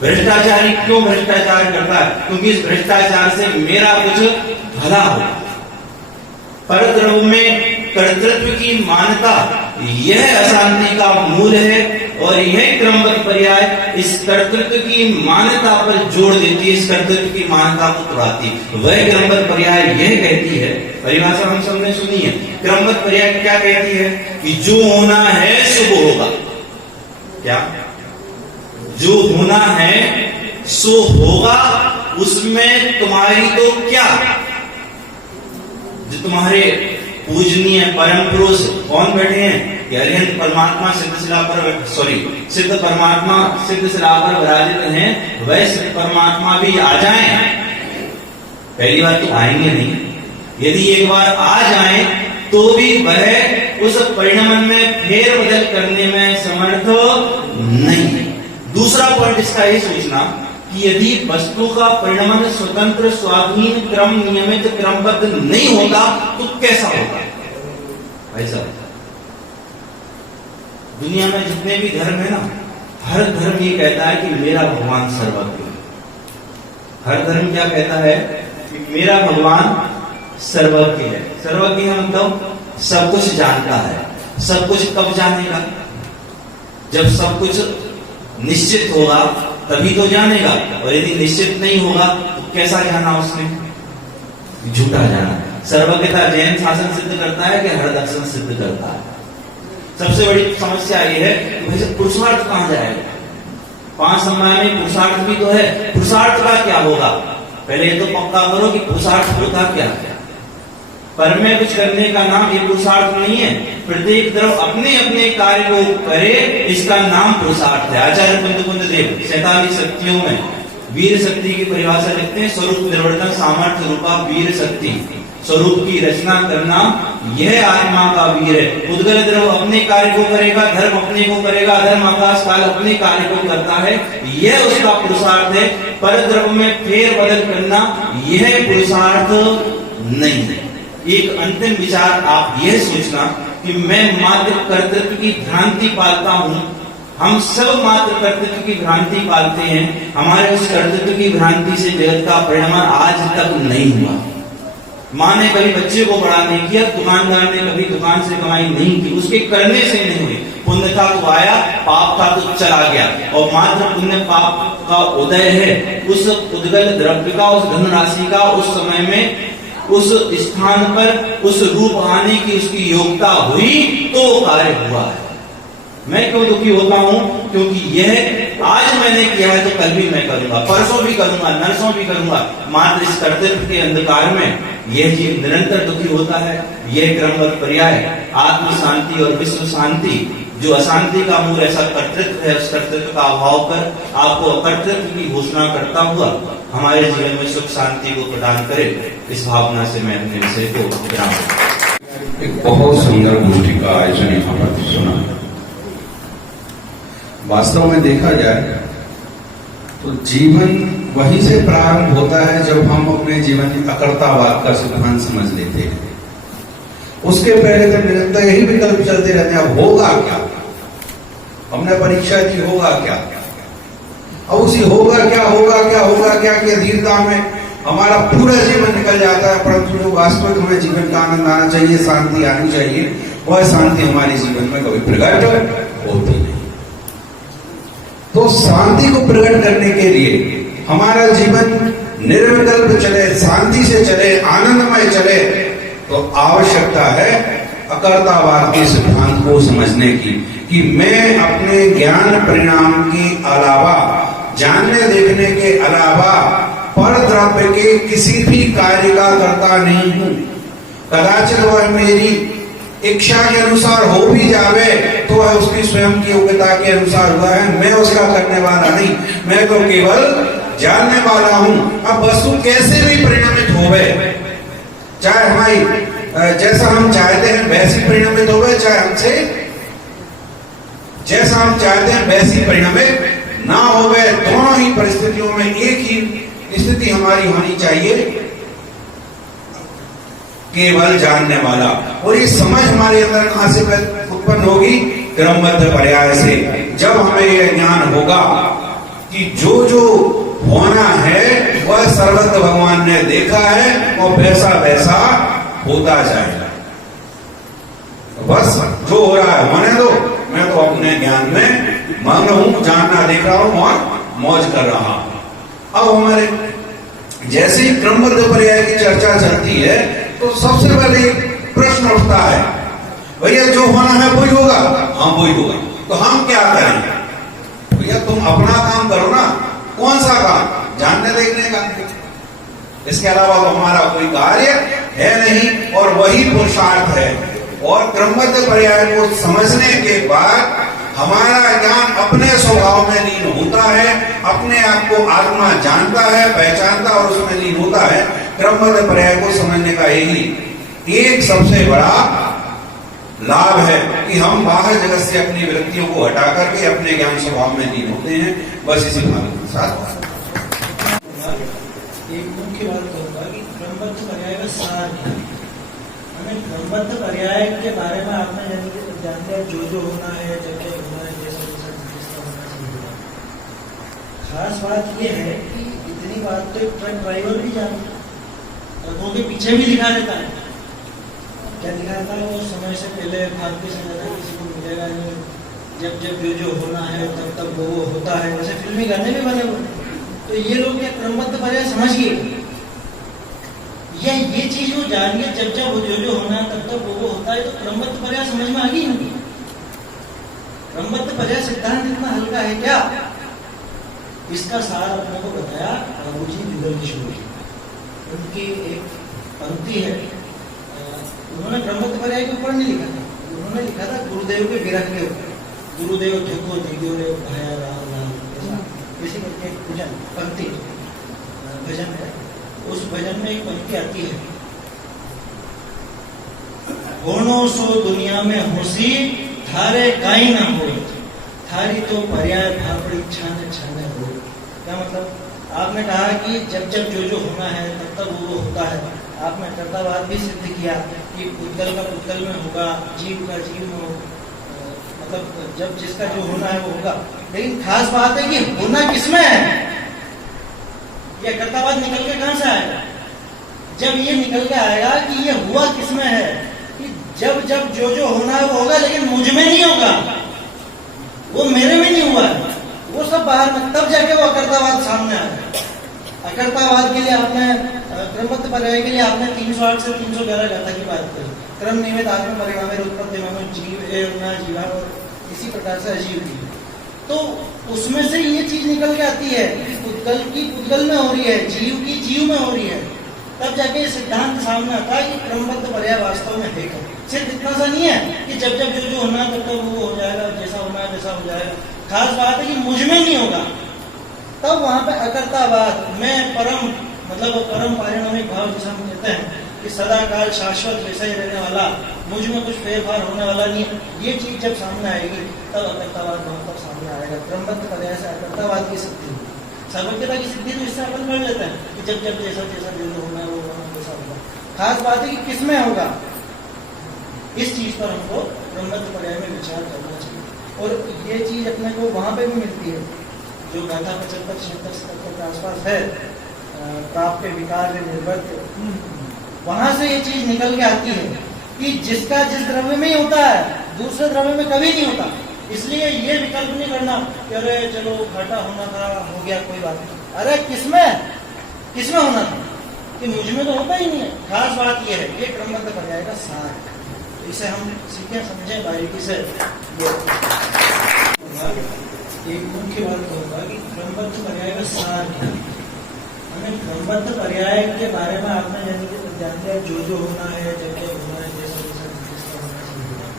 भ्रष्टाचारी क्यों भ्रष्टाचार करता है? क्योंकि इस भ्रष्टाचार से मेरा कुछ भला हो। परद्रव्य में कर्तृत्व की मान्यता यह अशांति का मूल है, और यह क्रमबद्ध पर्याय इस कर्तृत्व की मान्यता पर जोड़ देती है, इस कर्तृत्व की मान्यता को तोड़ाती है। वह क्रमबद्ध पर्याय यह कहती है, परिभाषा हम सबने सुनी है। क्रमबद्ध पर्याय क्या कहती है? कि जो होना है शुभ होगा। क्या? जो होना है सो होगा, उसमें तुम्हारी तो क्या। जो तुम्हारे पूजनीय परम पुरुष कौन बैठे हैं? अरिहंत परमात्मा सिद्धशिला पर सिद्ध परमात्मा सिद्धशिला पर विराजित हैं। वह सिद्ध परमात्मा भी आ जाएं। पहली बार तो आएंगे नहीं, यदि एक बार आ जाएं तो भी वह उस परिणमन में फेर बदल करने में समर्थ नहीं है। दूसरा पॉइंट इसका ये सोचना कि यदि वस्तु का परिणमन स्वतंत्र स्वाधीन क्रम नियमित क्रमबद्ध नहीं होता तो कैसा होगा? भाई साहब, दुनिया में जितने भी धर्म है ना, हर धर्म ये कहता है कि मेरा भगवान सर्वज्ञ है। हर धर्म क्या कहता है कि मेरा भगवान सर्वज्ञ है। सर्वज्ञ मतलब सब कुछ जानता है। सब कुछ कब जानेगा? जब सब कुछ निश्चित होगा तभी तो जानेगा, और यदि निश्चित नहीं होगा तो कैसा जाना उसने? झूठा जाना। सर्वज्ञता जैन शासन सिद्ध करता है कि हर दर्शन सिद्ध करता है। सबसे बड़ी समस्या ये है कि भाई पुरुषार्थ कहां जाएगा? 5 समय में पुरुषार्थ भी तो है, पुरुषार्थ का क्या होगा? पहले ये तो पक्का करो कि पुरुषार्थ होता क्या है। पर में कुछ करने का नाम ये पुरुषार्थ नहीं है। प्रत्येक तरफ अपने अपने कार्य को करे, इसका नाम पुरुषार्थ है। आचार्य कुंद देव 47 शक्तियों में वीर शक्ति की परिभाषा लिखते हैं, स्वरूप निर्वर्तन सामर्थ्य रूपा वीर शक्ति। स्वरूप की रचना करना यह आत्मा का वीर है। उद्गल द्रव अपने कार्य को करेगा, धर्म अपने को करेगा, धर्म आकाश काल अपने कार्य को करता है, यह उसका पुरुषार्थ है। पर द्रव में फेर बदल करना यह पुरुषार्थ नहीं है। एक अंतिम विचार आप यह सोचना कि मैं मात्र कर्तृत्व की भ्रांति पालता हूं। हम सब मात्र कर्तृत्व की भ्रांति पालते हैं। हमारे उस कर्तृत्व की भ्रांति से जगत का परिणाम आज तक नहीं हुआ। माँ ने कभी बच्चे को बड़ा नहीं किया, दुकानदार ने कभी दुकान से कमाई नहीं की, उसके करने से नहीं हुई। पुण्य था तो आया, पाप था तो चला गया, और मात्र पुण्य पाप का उदय है। उस उद्गल द्रव्य का, उस धनराशि का उस समय में उस स्थान पर उस रूप आने की उसकी योग्यता हुई तो कार्य हुआ है। मैं क्यों दुखी होता हूं? क्योंकि यह आज मैंने किया है तो कल भी मैं करूंगा, परसों भी करूंगा, नरसों भी करूंगा। मात्र इस कर्तव्य के अंधकार में यह जीव निरंतर दुखी होता है। यह क्रमबद्ध पर्याय आत्म शांति और विश्व शांति, जो अशांति का मूल ऐसा कर्तृत्व है, उस कर्तृत्व का अभाव कर आपको अकर्तृत्व की घोषणा करता हुआ हमारे जीवन में सुख शांति को प्रदान करे, इस भावना से मैं अपने विषय को विराम। एक बहुत सुंदर गोष्ठी का आयोजन यहाँ पर सुना। वास्तव में देखा जाए तो जीवन वहीं से प्रारंभ होता है जब हम अपने जीवन में अकर्तावाद का सिद्धांत समझ लेते हैं। उसके पहले तो निरंतर यही विकल्प चलते रहते हैं, अब होगा क्या? हमने परीक्षा दी, होगा क्या? अब उसी होगा क्या की अधीरता में हमारा पूरा जीवन निकल जाता है। परंतु जो वास्तविक हमें जीवन का आनंद आना चाहिए, शांति आनी चाहिए, वह शांति हमारे जीवन में कभी प्रकट होती नहीं। तो शांति को प्रकट करने के लिए हमारा जीवन निर्विकल्प चले, शांति से चले, आनंदमय चले, तो आवश्यकता है अकर्तावाद के सिद्धांत को समझने की, कि मैं अपने ज्ञान परिणाम के अलावा, जानने देखने के अलावा पर द्रव्य के किसी भी कार्य का करता नहीं हूं। कदाचित वह मेरी इच्छा के अनुसार हो भी जावे तो वह उसकी स्वयं की योग्यता के अनुसार हुआ है, मैं उसका करने वाला नहीं, मैं तो केवल जानने वाला हूं। अब वस्तु कैसे भी परिणमित होवे, चाहे हमारी जैसा हम चाहते हैं वैसी परिणमित होवे, चाहे हमसे जैसा हम चाहते हैं वैसी परिणमित ना होवे, दोनों ही परिस्थितियों में एक ही स्थिति हमारी होनी चाहिए, केवल जानने वाला। और ये समझ हमारे अंदर कहां से उत्पन्न होगी? क्रमबद्ध पर्याय से। जब हमें यह ज्ञान होगा कि जो जो होना है वह सर्वत्र भगवान ने देखा है और वैसा वैसा होता जाएगा। बस जो हो रहा है होने दो, मैं तो अपने ज्ञान में मग्न हूं, जानना देख रहा हूं और मौज कर रहा हूं। अब हमारे जैसे ही क्रमबद्ध पर्याय की चर्चा चलती है तो सबसे पहले प्रश्न उठता है, भैया जो होना है वही होगा? हाँ वही होगा। तो हम क्या करें? भैया तुम अपना काम करो ना। कौन सा काम? जानने देखने का। इसके अलावा तो हमारा कोई कार्य है नहीं, और वही पुरुषार्थ है। और क्रमबद्ध पर्याय को समझने के बाद हमारा ज्ञान अपने स्वभाव में लीन होता है, अपने आप को आत्मा जानता है, पहचानता और उसमें लीन होता है। क्रमबद्ध पर्याय को समझने का यही एक सबसे बड़ा लाभ है कि हम बाहर जगत से अपनी वृत्तियों को हटा करके अपने ज्ञान स्वभाव में लीन होते हैं। बस इसी भाव के साथ एक मुख्य बात कहूंगा कि क्रमबद्ध पर्याय का सार क्या है। हमें क्रमबद्ध पर्याय के बारे में आपने जानते हैं जो होना है, जैसे होना है, जैसा होना है। खास बात यह है कि इतनी इतनी बात तो एक ट्रक ड्राइवर भी जानता है। ट्रकों के पीछे भी लिखा रहता है, क्या लिखा रहता है? वो समय से पहले भागते से ज्यादा किसी को मिलेगा नहीं, जब जब जो होना है तब तब वो होता है। वैसे फिल्मी गाने भी बने हुए। तो ये लोग क्या क्रमबद्ध पर्याय समझ गए, या ये चीज वो जान गए जब जब जो होना है तब तब वो होता है। तो क्रमबद्ध पर्याय समझ में आ गई नहीं। क्रमबद्ध पर्याय सिद्धांत इतना हल्का है क्या? इसका सार अपने को बताया बाबूजी द्विदल किशोर जी। उनकी एक पंक्ति है, उन्होंने क्रमबद्ध पर्याय के ऊपर नहीं लिखा था, उन्होंने लिखा था गुरुदेव के विरह के ऊपर। गुरुदेव देखो दिग्यो रे भया राम नाम, ऐसी करके एक भजन पंक्ति भजन है। उस भजन में एक पंक्ति आती है, होनो सो दुनिया में होसी थारे काई ना हो, थारी तो पर्याय भापड़ी छान छान हो। क्या मतलब? आपने कहा कि जब जब जो होना है तब तब वो होता है। आपने कर्तावाद भी सिद्ध किया कि पुद्गल का पुद्गल में होगा, जीव का जीव में होगा, मतलब जब जिसका जो होना है वो होगा। लेकिन खास बात है कि होना किसमें है? यह कर्तावाद निकल के कहां से आएगा? जब ये निकल के आएगा कि ये हुआ किसमें है, कि जब जब जो होना है वो होगा, लेकिन मुझ में नहीं होगा, वो मेरे में नहीं हुआ है, वो सब बाहर में, तब जाके वो अकर्तावाद सामने आएगा। अकर्तावाद के लिए आपने क्रमबद्ध पर्याय के लिए आपने 308 से 311 गाथा की बात करी। क्रम नियमित आत्म परिणाम उत्पत्ति जीव ना जीवा और इसी प्रकार से अजीव की। तो उसमें से ये चीज निकल के आती है कि पुद्गल की पुद्गल में हो रही है, जीव की जीव में हो रही है। तब जाके ये सिद्धांत सामने आता है कि क्रमबद्ध पर्याय वास्तव में है। सिर्फ इतना सा नहीं है कि जब जब जो होना है तब वो हो जाएगा, जैसा होना है वैसा हो जाएगा। खास बात है कि मुझ में नहीं होगा, तब वहां पे अकर्तावाद में परम, मतलब परम पारिणामिक भाव जिसे हम कहते हैं कि सदा काल शाश्वत वैसा ही रहने वाला, मुझ में कुछ फेरफार होने वाला नहीं है। ये चीज जब सामने आएगी तब अकर्तावाद भाव तब सामने आएगा। क्रमबद्ध पर्याय से अकर्तावाद की सिद्धि, सर्वज्ञता की सिद्धि तो इससे अपन कर लेते हैं कि जब जब जैसा जैसा जो होना है वो वैसा होगा। खास बात है कि किसमें होगा, इस चीज पर हमको क्रमबद्ध पर्याय में विचार करना चाहिए। और ये चीज अपने को वहां पे भी मिलती है जो गाथा 75-76 के आसपास है, प्राप्त विकार निर्वर्त, वहां से ये चीज निकल के आती है कि जिसका जिस द्रव्य में ही होता है दूसरे द्रव्य में कभी नहीं होता। इसलिए ये विकल्प नहीं करना कि अरे चलो घाटा होना था, हो गया, कोई बात नहीं। अरे किसमें होना था कि मुझ में तो होता ही नहीं है। खास बात ये है, ये क्रमबद्ध पर्याय का सार है। तो इसे हम सीखें समझें बारीकी से। एक मुख्य बात होगा कि क्रमबद्ध पर्याय का सार क्या है। हमें क्रमबद्ध पर्याय के बारे में आपने जान लिया, जो होना है, जब जब होना है, जैसा जैसा होना चाहिए।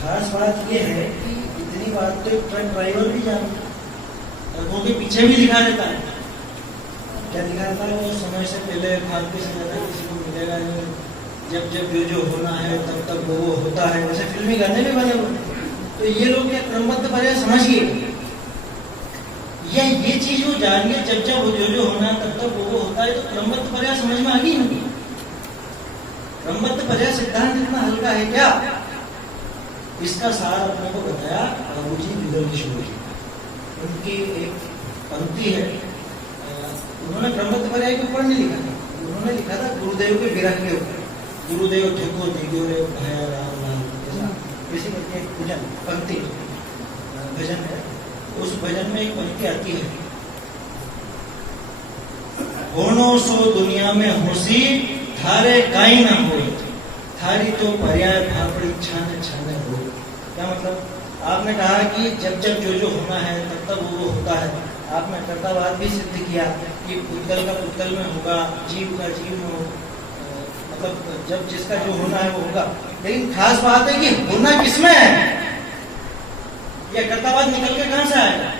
खास बात यह है कि इतनी बात तो एक ट्रक ड्राइवर भी जानता है। ट्रकों के पीछे भी लिखा रहता है, क्या लिखा रहता है? वो समय से पहले भागते से ज्यादा किसी को मिलेगा नहीं, जब जब जो होना है तब तब वो होता है। वैसे फिल्मी गाने भी बने हुए। तो ये लोग क्या क्रमबद्ध पर्याय समझ गए, या ये चीज वो जान गए जब जब जो होना है तब तब वो होता है। तो क्रमबद्ध पर्याय समझ में आ गई नहीं। क्रमबद्ध पर्याय सिद्धांत इतना हल्का है क्या? इसका सार अपने को बताया बाबूजी द्विदल किशोर जी। उनकी एक पंक्ति है, उन्होंने क्रमबद्ध पर्याय के ऊपर नहीं लिखा था, उन्होंने लिखा था गुरुदेव के विरह के ऊपर। गुरुदेव देखो दिग्यो रे भया राम नाम, ऐसी करके एक भजन पंक्ति भजन है। उस भजन में एक पंक्ति आती है, होनो सो दुनिया में होसी थारे काई ना हो, थारी तो पर्याय भापड़ी छान छान हो। क्या मतलब? आपने कहा कि जब जब जो होना है तब तब वो होता है। आपने कर्तावाद भी सिद्ध किया कि पुद्गल का पुद्गल में होगा, जीव का जीव में होगा, मतलब जब जिसका जो होना है वो होगा। लेकिन खास बात है कि होना किसमें है? यह कर्तावाद निकल के कहां से आएगा?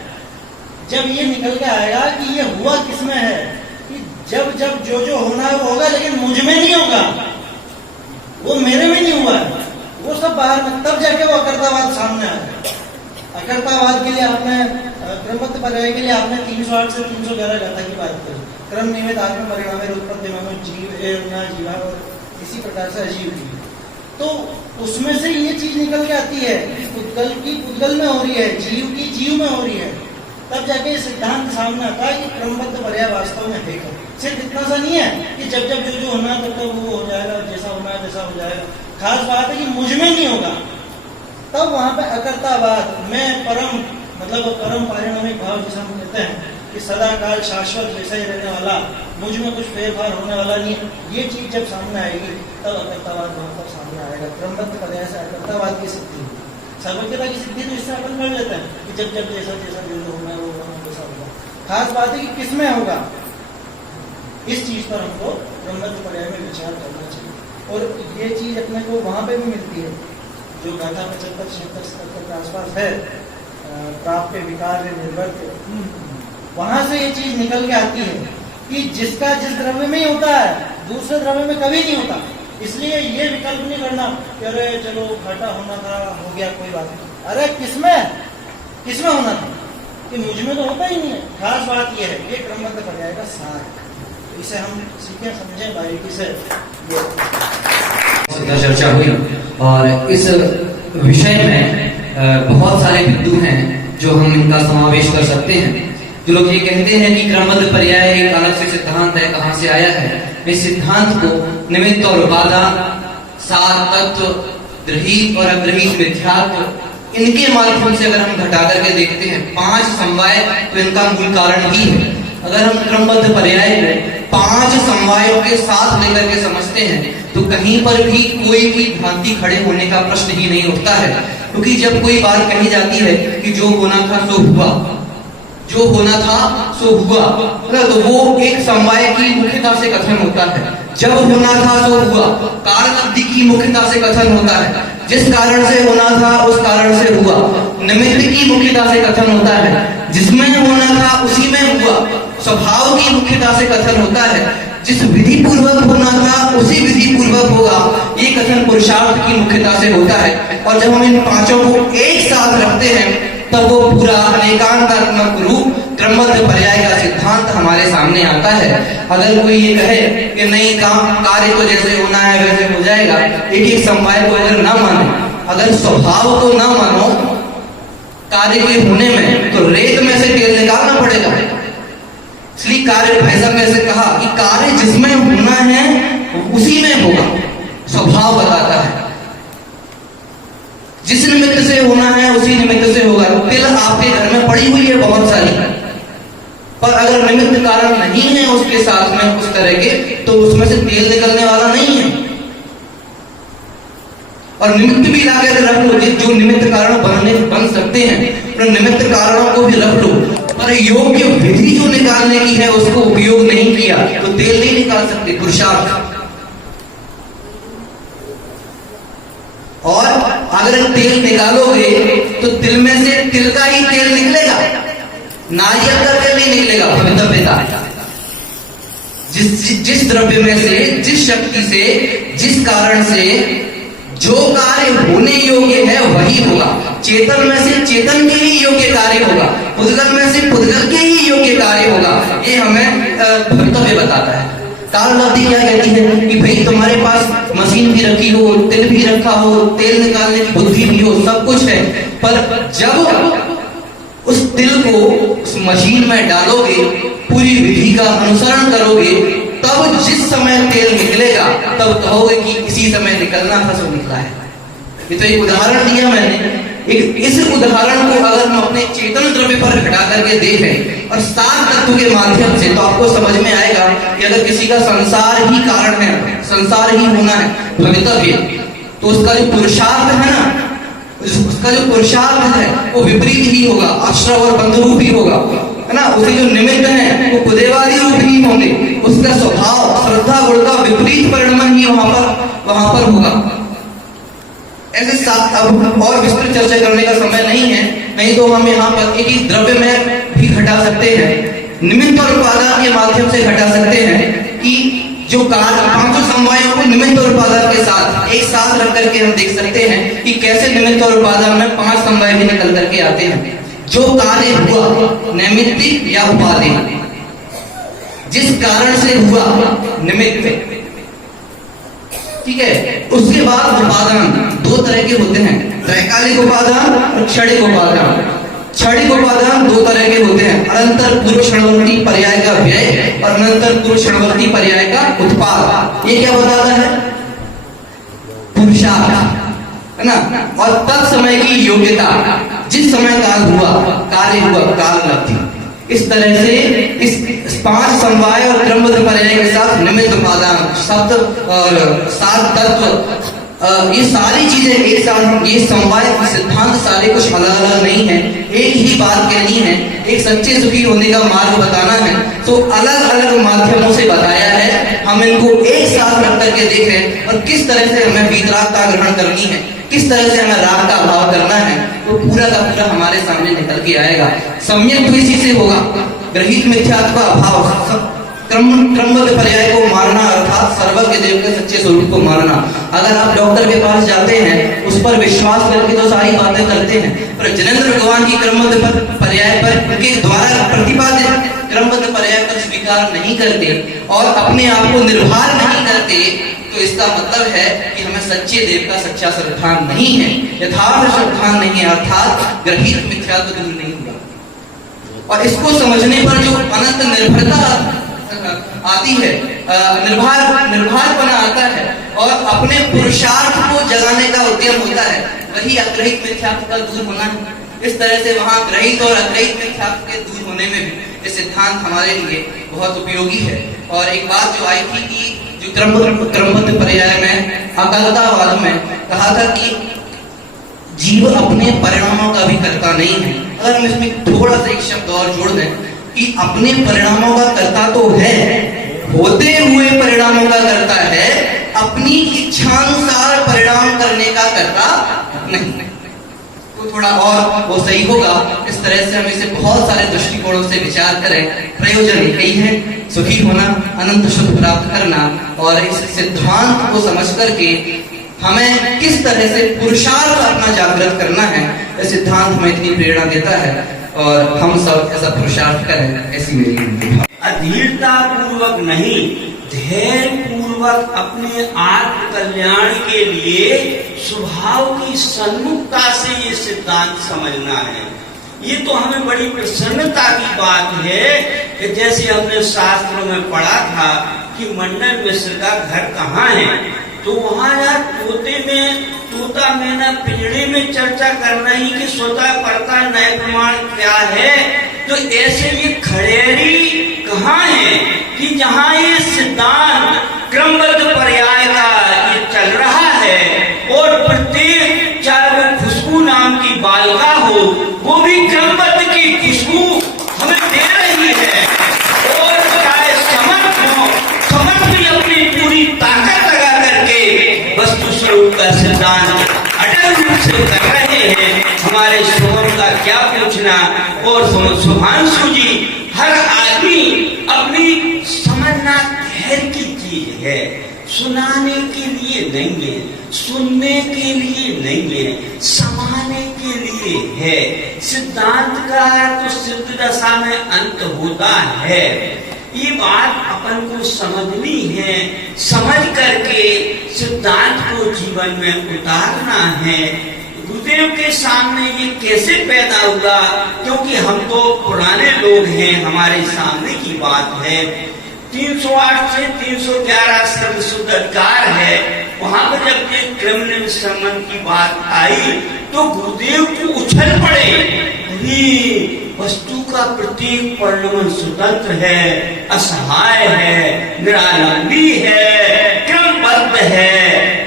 जब ये निकल के आएगा कि ये हुआ किसमें है, कि जब जब जो होना है वो होगा, लेकिन मुझ में नहीं होगा, वो मेरे में नहीं हुआ है, वो सब बाहर में, तब जाके वो अकर्तावाद सामने आएगा। अकर्तावाद के लिए आपने क्रमबद्ध पर्याय के लिए आपने 308 से 311 गाथा की बात करी। क्रम नियमित आत्म परिणाम उत्पत्ति जीव ना जीवा और इसी प्रकार से अजीव की। तो उसमें से ये चीज निकल के आती है कि पुद्गल की पुद्गल में हो रही है, जीव की जीव में हो रही है। तब जाके ये सिद्धांत सामने आता है कि क्रमबद्ध पर्याय वास्तव में है क्या। सिर्फ इतना सा नहीं है कि जब जब जो होना है तब तब वो हो जाएगा, जैसा होना है वैसा हो जाएगा। खास बात है कि मुझ में नहीं होगा, तब वहां पे अकर्तावाद, मैं परम, मतलब परम पारिणामिक भाव जिसे हम कहते हैं कि सदा काल शाश्वत वैसा ही रहने वाला, मुझ में कुछ फेरफार होने वाला नहीं है, ये चीज जब सामने आएगी तब अकर्तावाद वहां पर सामने आएगा। क्रमबद्ध पर्याय से अकर्तावाद की सिद्धि, सर्वज्ञता की सिद्धि तो इससे अपन कर लेते हैं कि जब जब जैसा जैसा जो होना है वो वैसा होगा। खास बात है कि किसमें होगा, इस चीज पर हमको क्रमबद्ध पर्याय में विचार करना चाहिए। और ये चीज अपने को वहां पे भी मिलती है जो गाथा 75-76 के आसपास है, प्राप्त विकार निर्भर, वहां से ये चीज निकल के आती है कि जिसका जिस द्रव्य में ही होता है दूसरे द्रव्य में कभी नहीं होता। इसलिए ये विकल्प नहीं करना कि अरे चलो घाटा होना था, हो गया, कोई बात नहीं। अरे किसमें होना था कि मुझ में तो होता ही नहीं है। खास बात ये है, ये क्रमबद्ध पर्याय का सार है, तो इसे हम सीखें समझें बारीकी से। चर्चा हुई और इस विषय में बहुत सारे बिंदु हैं जो हम इनका समावेश कर सकते हैं। जो लोग ये कहते हैं कि क्रमबद्ध पर्याय एक अलग से सिद्धांत है, कहाँ से आया है, इस सिद्धांत को निमित्त और उपादान, सार, तत्व, गृहीत और अग्रहीत मिथ्यात्व, इनके माध्यम से अगर हम घटा करके देखते हैं 5 समवाय, तो इनका मूल कारण ही है। अगर हम क्रमबद्ध पर्याय को 5 समवायों के साथ लेकर के समझते हैं तो कहीं पर भी कोई भी भ्रांति खड़े होने का प्रश्न ही नहीं उठता है। क्योंकि जब कोई बात कही जाती है कि जो होना था सो हुआ, जो होना था सो हुआ, तो वो एक समवाय की मुख्यता से कथन होता है। जब होना था सो हुआ, कारण अवधि की मुख्यता से कथन होता है। जिस कारण से होना था उस कारण से हुआ, निमित्त की मुख्यता से कथन होता है। जिसमें होना था उसी में हुआ, स्वभाव की मुख्यता से कथन होता है। जिस विधि पूर्वक होना था उसी विधि पूर्वक होगा, ये कथन पुरुषार्थ की मुख्यता से होता है। और जब हम इन 5 को एक साथ रखते हैं तब वो पूरा अनेकांतात्मक रूप क्रमबद्ध पर्याय का सिद्धांत हमारे सामने आता है। अगर कोई ये कहे कि नहीं, काम कार्य तो जैसे होना है वैसे हो जाएगा, एक समवाय को अगर ना मानो, अगर स्वभाव को ना मानो कार्य के होने में, तो रेत में से तेल निकालना पड़ेगा। इसलिए कार्य भाई साहब ने ऐसे कहा कि कार्य जिसमें होना है उसी में होगा, स्वभाव बताता है। जिस निमित्त से होना है उसी निमित्त से होगा। तिल आपके घर में पड़ी हुई है बहुत सारी, पर अगर निमित्त कारण नहीं है उसके साथ में उस तरह के, तो उसमें से तेल निकलने वाला नहीं है। और निमित्त भी लाकर रख लो, जो निमित्त कारण बन सकते हैं, तो निमित्त कारणों को भी रख लो, पर योग्य विधि जो निकालने की है उसको उपयोग नहीं किया तो तेल नहीं निकाल सकते। पुरुषार्थ। और अगर तेल निकालोगे तो तिल में से तिल का ही तेल निकलेगा, नारियल का तेल नहीं निकलेगा। भवितव्यता, जिस द्रव्य में से, जिस शक्ति से, जिस कारण से जो कार्य होने योग्य है वही होगा। चेतन में से चेतन के ही योग्य कार्य होगा, पुद्गल में से पुद्गल के ही योग्य कार्य होगा। ये हमें भवितव्य बताता है। कारण अवधि क्या कहती है कि भाई तुम्हारे पास मशीन भी रखी हो, तिल भी रखा हो, तेल निकालने की बुद्धि भी हो, सब कुछ है, पर जब उस तिल को उस मशीन में डालोगे, पूरी विधि का अनुसरण करोगे, तब जिस समय तेल निकलेगा तब कहोगे कि इसी समय निकलना था सो निकला है। ये तो एक उदाहरण दिया मैंने। इस उदाहरण को अगर हम अपने चेतन द्रव्य पर घटा करके देखें और 7 तत्व के माध्यम से, तो आपको समझ में आएगा कि अगर किसी का संसार ही कारण है, संसार ही होना है, भवितव्य, तो उसका जो पुरुषार्थ है ना, उसका जो पुरुषार्थ है वो विपरीत ही होगा, आश्रव और बंध रूप ही होगा, है ना। उसके जो निमित्त है वो कुदेवादी रूप ही होंगे। उसका स्वभाव, श्रद्धा गुण का विपरीत परिणाम ही वहां पर होगा। ऐसे साथ अब और विस्तृत चर्चा करने का समय नहीं है, नहीं तो हम यहाँ पर एक ही द्रव्य में भी घटा सकते हैं, निमित्त और उपादान के माध्यम से घटा सकते हैं कि जो कार्य 5 समवायों को निमित्त और उपादान के साथ एक साथ रख करके हम देख सकते हैं कि कैसे निमित्त और उपादान में 5 समवाय भी निकल करके आते हैं। जो कार्य हुआ नैमित्तिक या उपादेय, जिस कारण से हुआ निमित्त, ठीक है। उसके बाद उपादान 2 तरह के होते हैं, त्रैकालिक उपादान और क्षणिक उपादान। क्षणिक उपादान 2 तरह के होते अनंतर पूर्व क्षणवर्ती पर्याय का व्यय और अनंतर पूर्व क्षणवर्ती पर्याय का उत्पाद। ये क्या बताता है? पुरुषार्थ, है ना। और तत्समय की योग्यता, जिस समय काल हुआ, कार्य हुआ, काल लब्धि। इस तरह से इस 5 समवाय और क्रमबद्ध पर्याय के साथ निमित्त उपादान, शब्द और 7 तत्व, ये सारी चीजें एक साथ, ये समवाय सिद्धांत सारे कुछ अलग अलग नहीं है, एक ही बात कहनी है, एक सच्चे सुखी होने का मार्ग बताना है, तो अलग अलग माध्यमों से बताया है। हम इनको एक साथ रख करके देखें और किस तरह से हमें वीतरागता ग्रहण करनी है, किस तरह से हमें राग का अभाव करना है, तो पूरा का पूरा हमारे सामने निकल के आएगा। सम्यक तो इसी से होगा, ग्रहित मिथ्यात्व का अभाव, क्रमबद्ध पर्याय को मानना अर्थात सर्वज्ञ देव के सच्चे स्वरूप को मानना। अगर आप डॉक्टर के पास जाते हैं, उस पर विश्वास करके तो सारी बातें करते हैं, पर जिनेंद्र भगवान की क्रमबद्ध पर्याय पर, उनके द्वारा प्रतिपादित क्रमबद्ध पर्याय पर स्वीकार नहीं करते और अपने आप को निर्भर नहीं करते, तो इसका मतलब है कि हमें सच्चे देव का सच्चा श्रद्धान नहीं है, यथार्थ श्रद्धान नहीं है, अर्थात ग्रहित मिथ्यात्व दूर नहीं हुआ। और इसको समझने पर जो अनंत निर्भरता आती है, निर्भरपना आता है और अपने पुरुषार्थ को जगाने का उद्यम होता है, वही अग्रहित मिथ्यात्व का दूर होना है। इस तरह से वहां ग्रहित और अग्रहित मिथ्यात्व के दूर होने में भी ये सिद्धांत हमारे लिए बहुत उपयोगी है। और एक बात जो आई थी कि जो क्रमबद्ध पर्याय में अकलतावाद में कहा था कि जीव अपने परिणामों का भी कर्ता नहीं है। अगर हम इसमें थोड़ा सा एक शब्द और जोड़ दें कि अपने परिणामों का कर्ता तो है, होते हुए परिणामों का कर्ता है, अपनी इच्छानुसार परिणाम करने का कर्ता नहीं। तो थोड़ा और वो सही होगा। इस तरह से हम इसे बहुत सारे दृष्टिकोणों से विचार करें। प्रयोजन एक ही है, सुखी होना, अनंत सुख प्राप्त करना, और इस सिद्धांत को समझ करके हमें किस तरह से पुरुषार्थ अपना जागृत करना है, यह सिद्धांत हमें इतनी प्रेरणा देता है और हम सब ऐसा पुरुषार्थ करें, ऐसी मेरी विनती है। अधीरता पूर्वक नहीं, धैर्य पूर्वक अपने आत्म कल्याण के लिए स्वभाव की सन्मुखता से ये सिद्धांत समझना है। ये तो हमें बड़ी प्रसन्नता की बात है कि जैसे हमने शास्त्रों में पढ़ा था कि मंडन मिश्र का घर कहाँ है, तो वहां यार तोता मैना पिंजड़े में चर्चा करना ही कि स्वतः कर्ता नए प्रमाण क्या है, तो ऐसे ये खड़ेरी कहाँ है कि जहाँ ये सिद्धांत क्रमबद्ध पर्याय का ये चल रहा है और प्रत्येक चाहे वो खुशबू नाम की बालिका हो, वो भी क्रमबद्ध की खुशबू हमें दे रही है, और चाहे समर्थ हो, समर्थ भी अपनी पूरी ताकत लगा करके वस्तु स्वरूप का सिद्धांत अटल रूप से कर रहे हैं। हमारे शुभम का क्या पूछना, और शुभांशु जी, हर आदमी अपनी समझना धैर्य की चीज है, सुनाने के लिए नहीं है, सुनने के लिए नहीं है, समाने के लिए है। सिद्धांत का तो सिद्ध दशा में अंत होता है। ये बात अपन को समझनी है, समझ करके सिद्धांत को जीवन में उतारना है। गुरुदेव के सामने ये कैसे पैदा हुआ, क्योंकि हम तो पुराने लोग हैं, हमारे सामने की बात है। 308 से 311 शब्द शुद्ध अधिकार है, वहां पर जब ये क्रम संबंध की बात आई तो गुरुदेव को उछल पड़े। वस्तु का प्रत्येक परिणाम स्वतंत्र है, असहाय है, निरालंबी है, क्रमबद्ध है,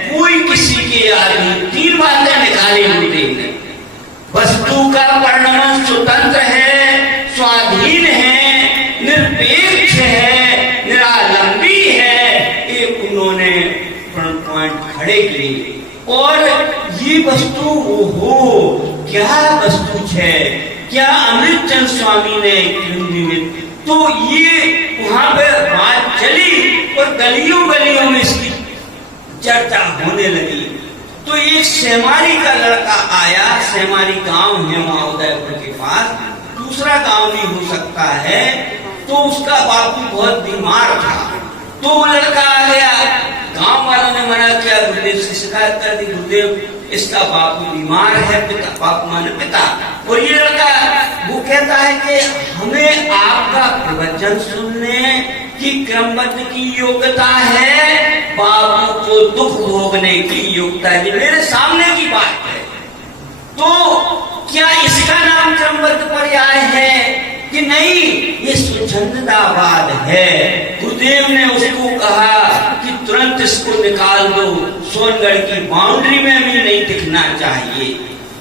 कोई किसी के आगे 3 बातें निकाली गुरुदेव ने। वस्तु का परिणाम स्वतंत्र है, स्वाधीन है, निरपेक्ष है, निरालंबी है, एक उन्होंने पॉइंट खड़े किए। और ये वस्तु हो क्या वस्तु है, क्या अमृतचंद स्वामी ने तो ये वहां पे बात चली और गलियों गलियों में इसकी चर्चा होने लगी। तो एक सेमारी का लड़का आया, सेमारी गांव है वहां उदयपुर के पास, दूसरा गांव नहीं हो सकता है, तो उसका बापू बहुत बीमार था। तो वो लड़का आ गया, गांव वालों ने मना किया, गुरुदेव से शिकायत कर दी, गुरुदेव इसका बापू बीमार है, पिता बापू माने पिता। और ये लड़का वो कहता है कि हमें आपका प्रवचन सुनने की क्रमबद्ध की योग्यता है, बाबू को दुख भोगने की योग्यता है। ये मेरे सामने की बात है। तो क्या इसका नाम क्रमबद्ध पर्याय है कि नहीं? ये स्वच्छंदतावाद है। गुरुदेव ने उसको कहा कि तुरंत इसको निकाल दो, सोनगढ़ की बाउंड्री में भी नहीं दिखना चाहिए।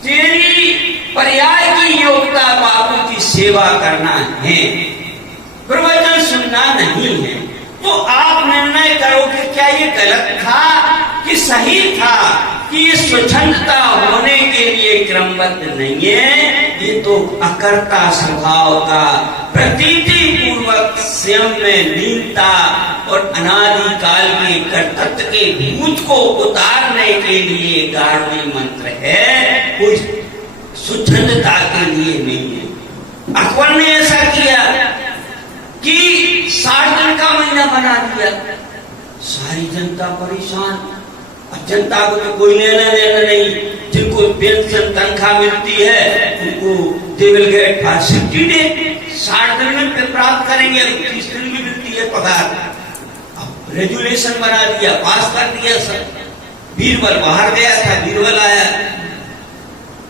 तेरी पर्याय की योग्यता बाबू की सेवा करना है, प्रवचन सुनना नहीं है। तो आप निर्णय करो कि क्या ये गलत था कि सही था, कि ये स्वच्छंदता होने के लिए क्रमबद्ध नहीं है। ये तो अकर्ता स्वभाव का प्रतीति पूर्वक स्वयं में लीनता और अनादिकाल के कर्तव्य के भूत को उतारने के लिए गाढ़वी मंत्र है, कोई स्वच्छंदता के लिए नहीं है। अकबर ने ऐसा किया कि 60 दिन का महीना बना दिया, सारी जनता परेशान। अब जनता को तो कोई लेना देना नहीं, जिनको पेंशन तनख्वाह मिलती है उनको they will get facility day, 60 दिन में प्राप्त करेंगे, 30 दिन की मिलती है पगार। अब रेजुलेशन बना दिया, पास कर दिया सब। बीरबल बाहर गया था, बीरबल आया,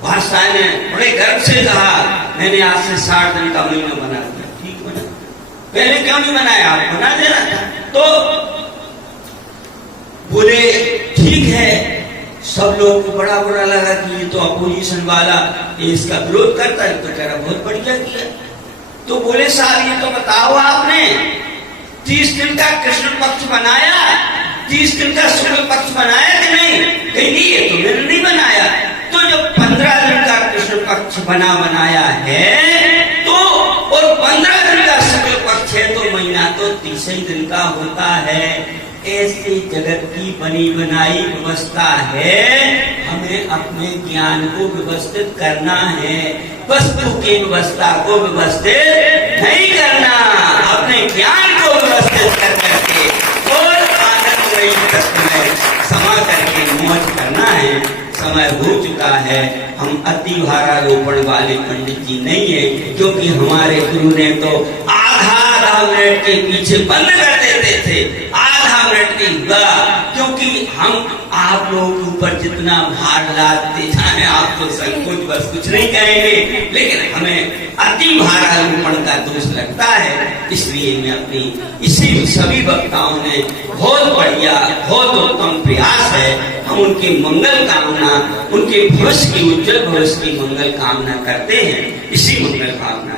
बादशाह ने बड़े गर्व से कहा मैंने आज से 60 दिन का महीना बना दिया। ठीक बना, पहले क्यों नहीं बनाया? आप बना देना था। तो बोले ठीक है। सब लोगों को बड़ा बुरा लगा कि ये तो अपोजिशन वाला ये इसका विरोध करता है, तो कह रहा बहुत बढ़िया किया। तो बोले साहब ये तो बताओ आपने 30 दिन का कृष्ण पक्ष बनाया, 30 दिन का शुक्ल पक्ष बनाया कि नहीं? कहीं नहीं, ये तो मैंने नहीं बनाया। तो जब 15 दिन का कृष्ण पक्ष बनाया है तो, और 15 दिन का शुक्ल पक्ष है तो महीना तो 30 दिन का होता है। ऐसे जगत की बनी बनाई व्यवस्था है, हमें अपने ज्ञान को व्यवस्थित करना है, वस्तु की व्यवस्था को व्यवस्थित नहीं करना, अपने ज्ञान को व्यवस्थित कर करके और आनंदमयी तत्व में समा करके मौज करना है। समय हो चुका है, हम अति भारारोपण वाले पंडित जी नहीं है, क्योंकि हमारे गुरु ने तो आधा मिनट के पीछे बंद कर देते थे, आधा मिनट नहीं हुआ, क्योंकि हम आप लोगों के ऊपर जितना भार लादते जाए आप तो संकोच बस कुछ नहीं कहेंगे, लेकिन हमें अति भारारोपण का दोष लगता है। इसलिए मैं अपनी इसी सभी वक्ताओं ने बहुत बढ़िया बहुत उत्तम प्रयास है, हम उनकी मंगल कामना, उनके भविष्य की उज्जवल भविष्य की मंगल कामना करते हैं। इसी मंगल कामना